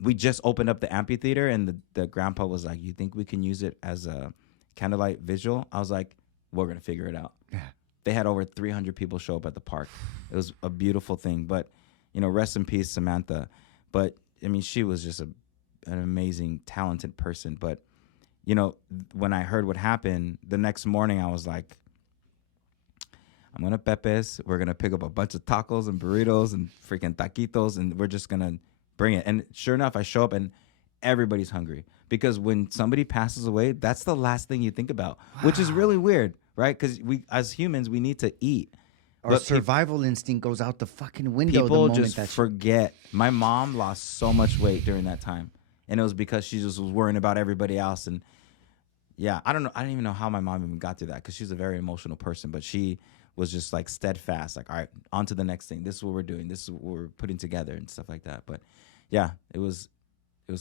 We just opened up the amphitheater, and the grandpa was like, "You think we can use it as a candlelight visual?" I was like, "We're going to figure it out." Yeah. They had over 300 people show up at the park. It was a beautiful thing. But, you know, rest in peace, Samantha. But, I mean, she was just an amazing, talented person. But, you know, when I heard what happened, the next morning I was like, I'm going to Pepe's. We're going to pick up a bunch of tacos and burritos and freaking taquitos, and we're just going to bring it. And sure enough, I show up and everybody's hungry, because when somebody passes away, that's the last thing you think about, which is really weird, right? Because we, as humans, we need to eat. Our survival instinct goes out the fucking window. People just forget. My mom lost so much weight during that time, and it was because she just was worrying about everybody else. And yeah, I don't know. I don't even know how my mom even got through that, because she's a very emotional person, but she was just like steadfast, like, all right, on to the next thing. This is what we're doing. This is what we're putting together and stuff like that. But yeah, it was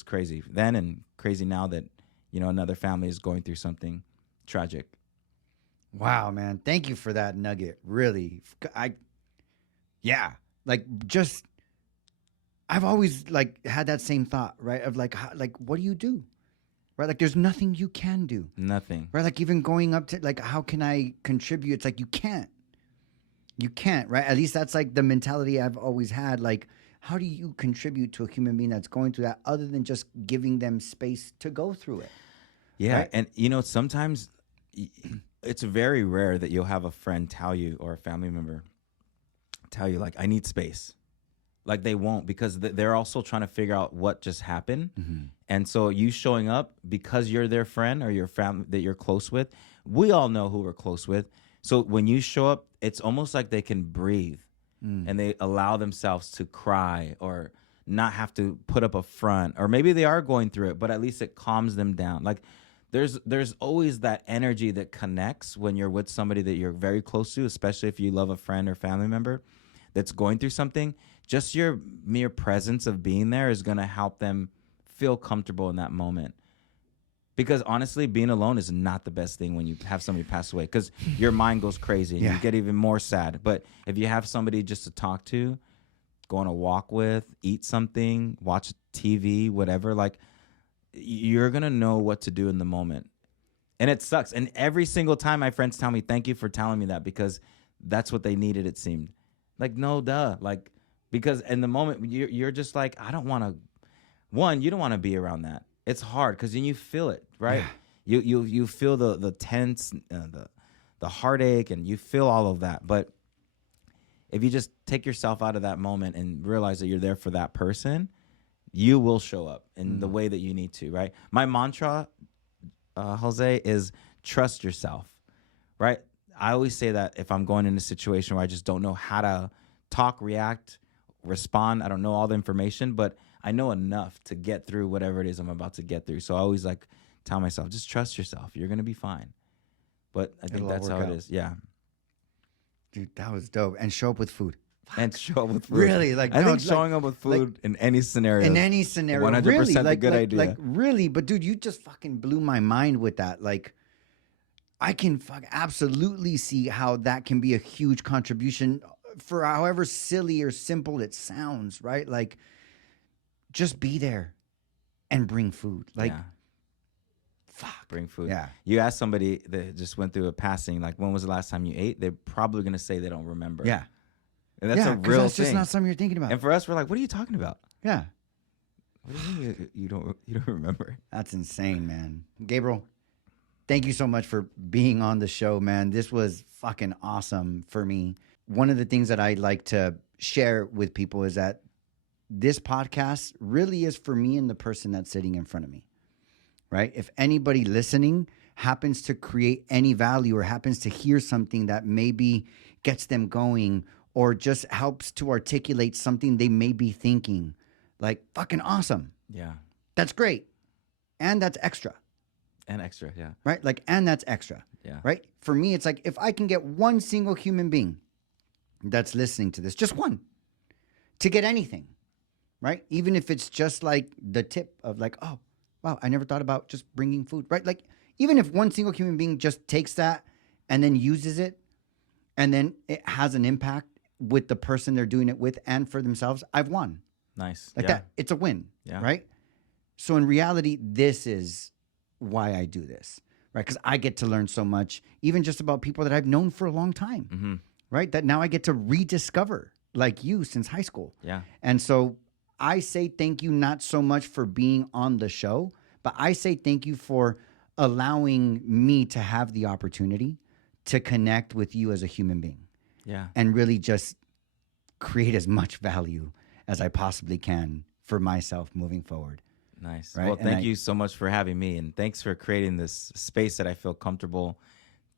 crazy then, and crazy now that, you know, another family is going through something tragic. Wow, man. Thank you for that nugget. Really. I've always like had that same thought, right? Of like, what do you do? Right? Like, there's nothing you can do. Nothing. Right? Like, even going up to, like, how can I contribute? It's like, you can't. You can't, right? At least that's like the mentality I've always had. Like, how do you contribute to a human being that's going through that, other than just giving them space to go through it? Yeah. Right? And, you know, sometimes it's very rare that you'll have a friend tell you, or a family member tell you, like, I need space. Like, they won't, because they're also trying to figure out what just happened. Mm-hmm. And so you showing up because you're their friend or your family that you're close with, we all know who we're close with. So when you show up, it's almost like they can breathe, and they allow themselves to cry, or not have to put up a front, or maybe they are going through it, but at least it calms them down. Like, there's always that energy that connects when you're with somebody that you're very close to, especially if you love a friend or family member that's going through something. Just your mere presence of being there is going to help them feel comfortable in that moment. Because honestly, being alone is not the best thing when you have somebody pass away, because your mind goes crazy and you get even more sad. But if you have somebody just to talk to, go on a walk with, eat something, watch TV, whatever, like, you're going to know what to do in the moment. And it sucks. And every single time my friends tell me, thank you for telling me that, because that's what they needed, it seemed. Like, no, duh. Like, because in the moment, you're just like, I don't want to. One, you don't want to be around that. It's hard, because then you feel it, right? Yeah. You feel the tense, the heartache, and you feel all of that. But if you just take yourself out of that moment and realize that you're there for that person, you will show up in the way that you need to, right? My mantra, Jose, is trust yourself, right? I always say that if I'm going in a situation where I just don't know how to talk, react, respond, I don't know all the information, but I know enough to get through whatever it is I'm about to get through. So I always like tell myself, just trust yourself. You're going to be fine. But I think that's how it is. Yeah. Dude, that was dope. And show up with food. And show up with food. Really? Like, I think showing up with food in any scenario. In any scenario. 100% really, a good idea. Like, really. But, dude, you just fucking blew my mind with that. Like, I can absolutely see how that can be a huge contribution, for however silly or simple it sounds, right? Like, just be there and bring food. Like, bring food. Yeah. You ask somebody that just went through a passing, like, when was the last time you ate? They're probably going to say they don't remember. Yeah. And that's a real that's thing. just not something you're thinking about. And for us, we're like, what are you talking about? Yeah. What do you mean you don't remember? That's insane, man. Gabriel, thank you so much for being on the show, man. This was fucking awesome for me. One of the things that I like to share with people is that this podcast really is for me and the person that's sitting in front of me, right? If anybody listening happens to create any value or happens to hear something that maybe gets them going or just helps to articulate something they may be thinking, like, fucking awesome. Yeah. That's great. and that's extra. And extra, yeah. Right? Like, and that's extra. Yeah. Right? For me, it's like if I can get one single human being that's listening to this, just one, to get anything, right? Even if it's just like the tip of like, oh, wow, I never thought about just bringing food, right? Like, even if one single human being just takes that and then uses it, and then it has an impact with the person they're doing it with and for themselves, I've won. Nice. Like yeah. that, it's a win, Yeah. right? So in reality, this is why I do this, right? Because I get to learn so much, even just about people that I've known for a long time, Mm-hmm. right? That now I get to rediscover, like you, since high school. Yeah. And so I say thank you not so much for being on the show, but I say thank you for allowing me to have the opportunity to connect with you as a human being. Yeah. And really just create as much value as I possibly can for myself moving forward. Nice. Right? Well, And thank you so much for having me, and thanks for creating this space that I feel comfortable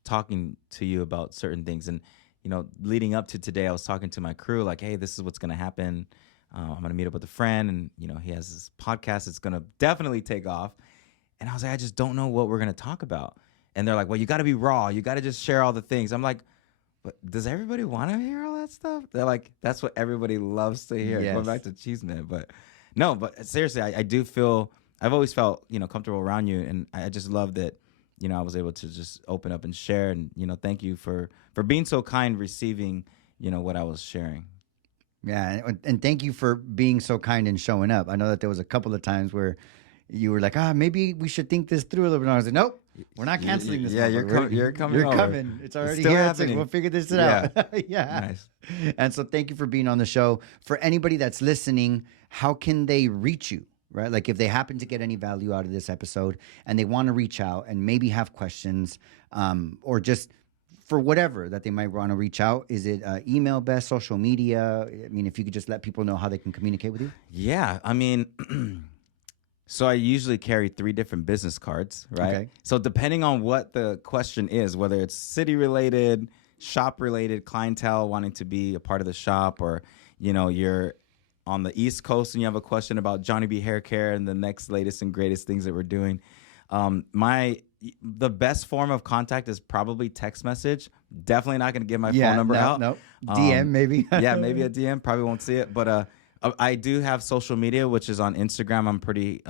talking to you about certain things. And, you know, leading up to today, I was talking to my crew like, hey, this is what's going to happen. I'm going to meet up with a friend, and, you know, he has this podcast that's going to definitely take off. And I was like, I just don't know what we're going to talk about. And they're like, well, you got to be raw. You got to just share all the things. I'm like, but does everybody want to hear all that stuff? They're like, that's what everybody loves to hear. Yes. Going back to Cheese Man. But no, but seriously, I do feel, I've always felt, you know, comfortable around you. And I just love that, you know, I was able to just open up and share. And, you know, thank you for being so kind, receiving, you know, what I was sharing. Yeah. And thank you for being so kind and showing up. I know that there was a couple of times where you were like, maybe we should think this through a little bit. And I was like, nope, we're not canceling this. Yeah, you're coming. You're Over. coming. It's already still here. happening. We'll figure this out. Yeah. Nice. And so thank you for being on the show. For anybody that's listening, how can they reach you? Right? Like if they happen to get any value out of this episode and they want to reach out and maybe have questions, or just for whatever that they might want to reach out, is it email best, social media? I mean, if you could just let people know how they can communicate with you. Yeah. I mean, so I usually carry 3 different business cards, right? Okay. So depending on what the question is, whether it's city related, shop related, clientele wanting to be a part of the shop, or, you know, you're on the East Coast and you have a question about Johnny B Hair Care and the next latest and greatest things that we're doing. The best form of contact is probably text message. Definitely not going to give my phone number out. No. DM maybe. Yeah, maybe a DM. Probably won't see it, but I do have social media, which is on Instagram. I'm pretty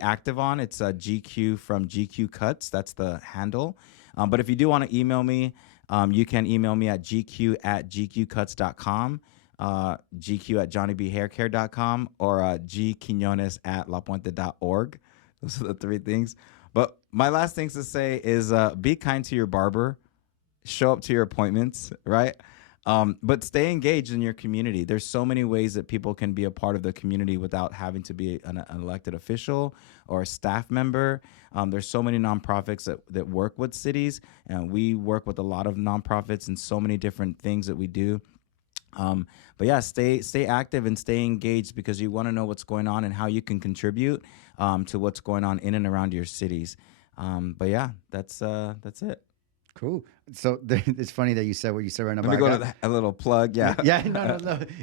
active on. It's GQ from GQ Cuts. That's the handle. But if you do want to email me, you can email me at gq@gqcuts.com, gq@johnnybhaircare.com, or gquinones@lapuente.org. Those are the 3 things. But my last things to say is be kind to your barber. Show up to your appointments, right? But stay engaged in your community. There's so many ways that people can be a part of the community without having to be an elected official or a staff member. There's so many nonprofits that work with cities, and we work with a lot of nonprofits and so many different things that we do. But yeah, stay active and stay engaged, because you want to know what's going on and how you can contribute to what's going on in and around your cities. But yeah, that's it. Cool. So it's funny that you said what you said right now. Let me go to a little plug. Yeah. Yeah. No.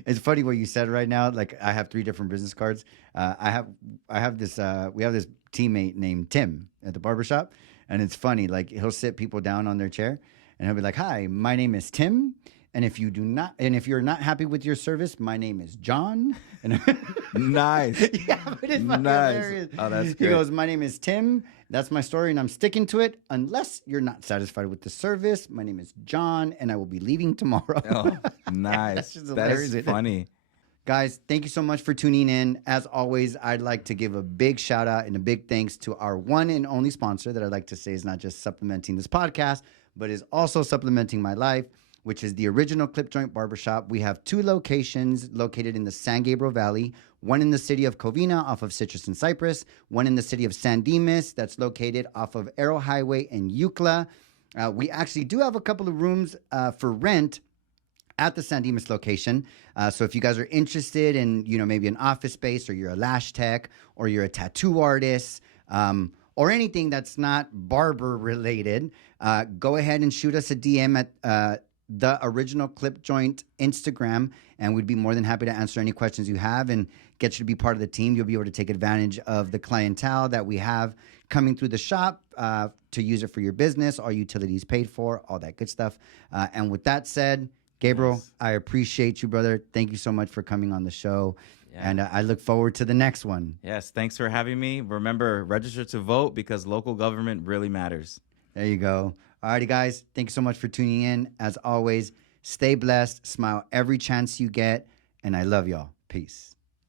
It's funny what you said right now. Like I have 3 different business cards. I have this. We have this teammate named Tim at the barbershop, and it's funny. Like he'll sit people down on their chair, and he'll be like, "Hi, my name is Tim. And if you're not happy with your service, my name is John." And Nice. Yeah, but it's fucking Nice. hilarious. Oh, that's He great. goes, "My name is Tim. That's my story, and I'm sticking to it. Unless you're not satisfied with the service, my name is John, and I will be leaving tomorrow." Oh, nice. That's just That hilarious. is funny. Guys, thank you so much for tuning in. As always, I'd like to give a big shout out and a big thanks to our one and only sponsor that I'd like to say is not just supplementing this podcast, but is also supplementing my life, which is the Original Clip Joint Barbershop. We have 2 locations located in the San Gabriel Valley, one in the city of Covina off of Citrus and Cypress, one in the city of San Dimas that's located off of Arrow Highway in Eucla. We actually do have a couple of rooms for rent at the San Dimas location. So if you guys are interested in, maybe an office space, or you're a lash tech, or you're a tattoo artist, or anything that's not barber related, go ahead and shoot us a DM at the original Clip Joint Instagram, and we'd be more than happy to answer any questions you have and get you to be part of the team. You'll be able to take advantage of the clientele that we have coming through the shop to use it for your business, all utilities paid for, all that good stuff. And with that said, Gabriel, Yes. I appreciate you, brother. Thank you so much for coming on the show. Yeah. And I look forward to the next one. Yes, thanks for having me. Remember, register to vote because local government really matters. There you go. Alrighty, guys. Thank you so much for tuning in. As always, stay blessed, smile every chance you get, and I love y'all. Peace.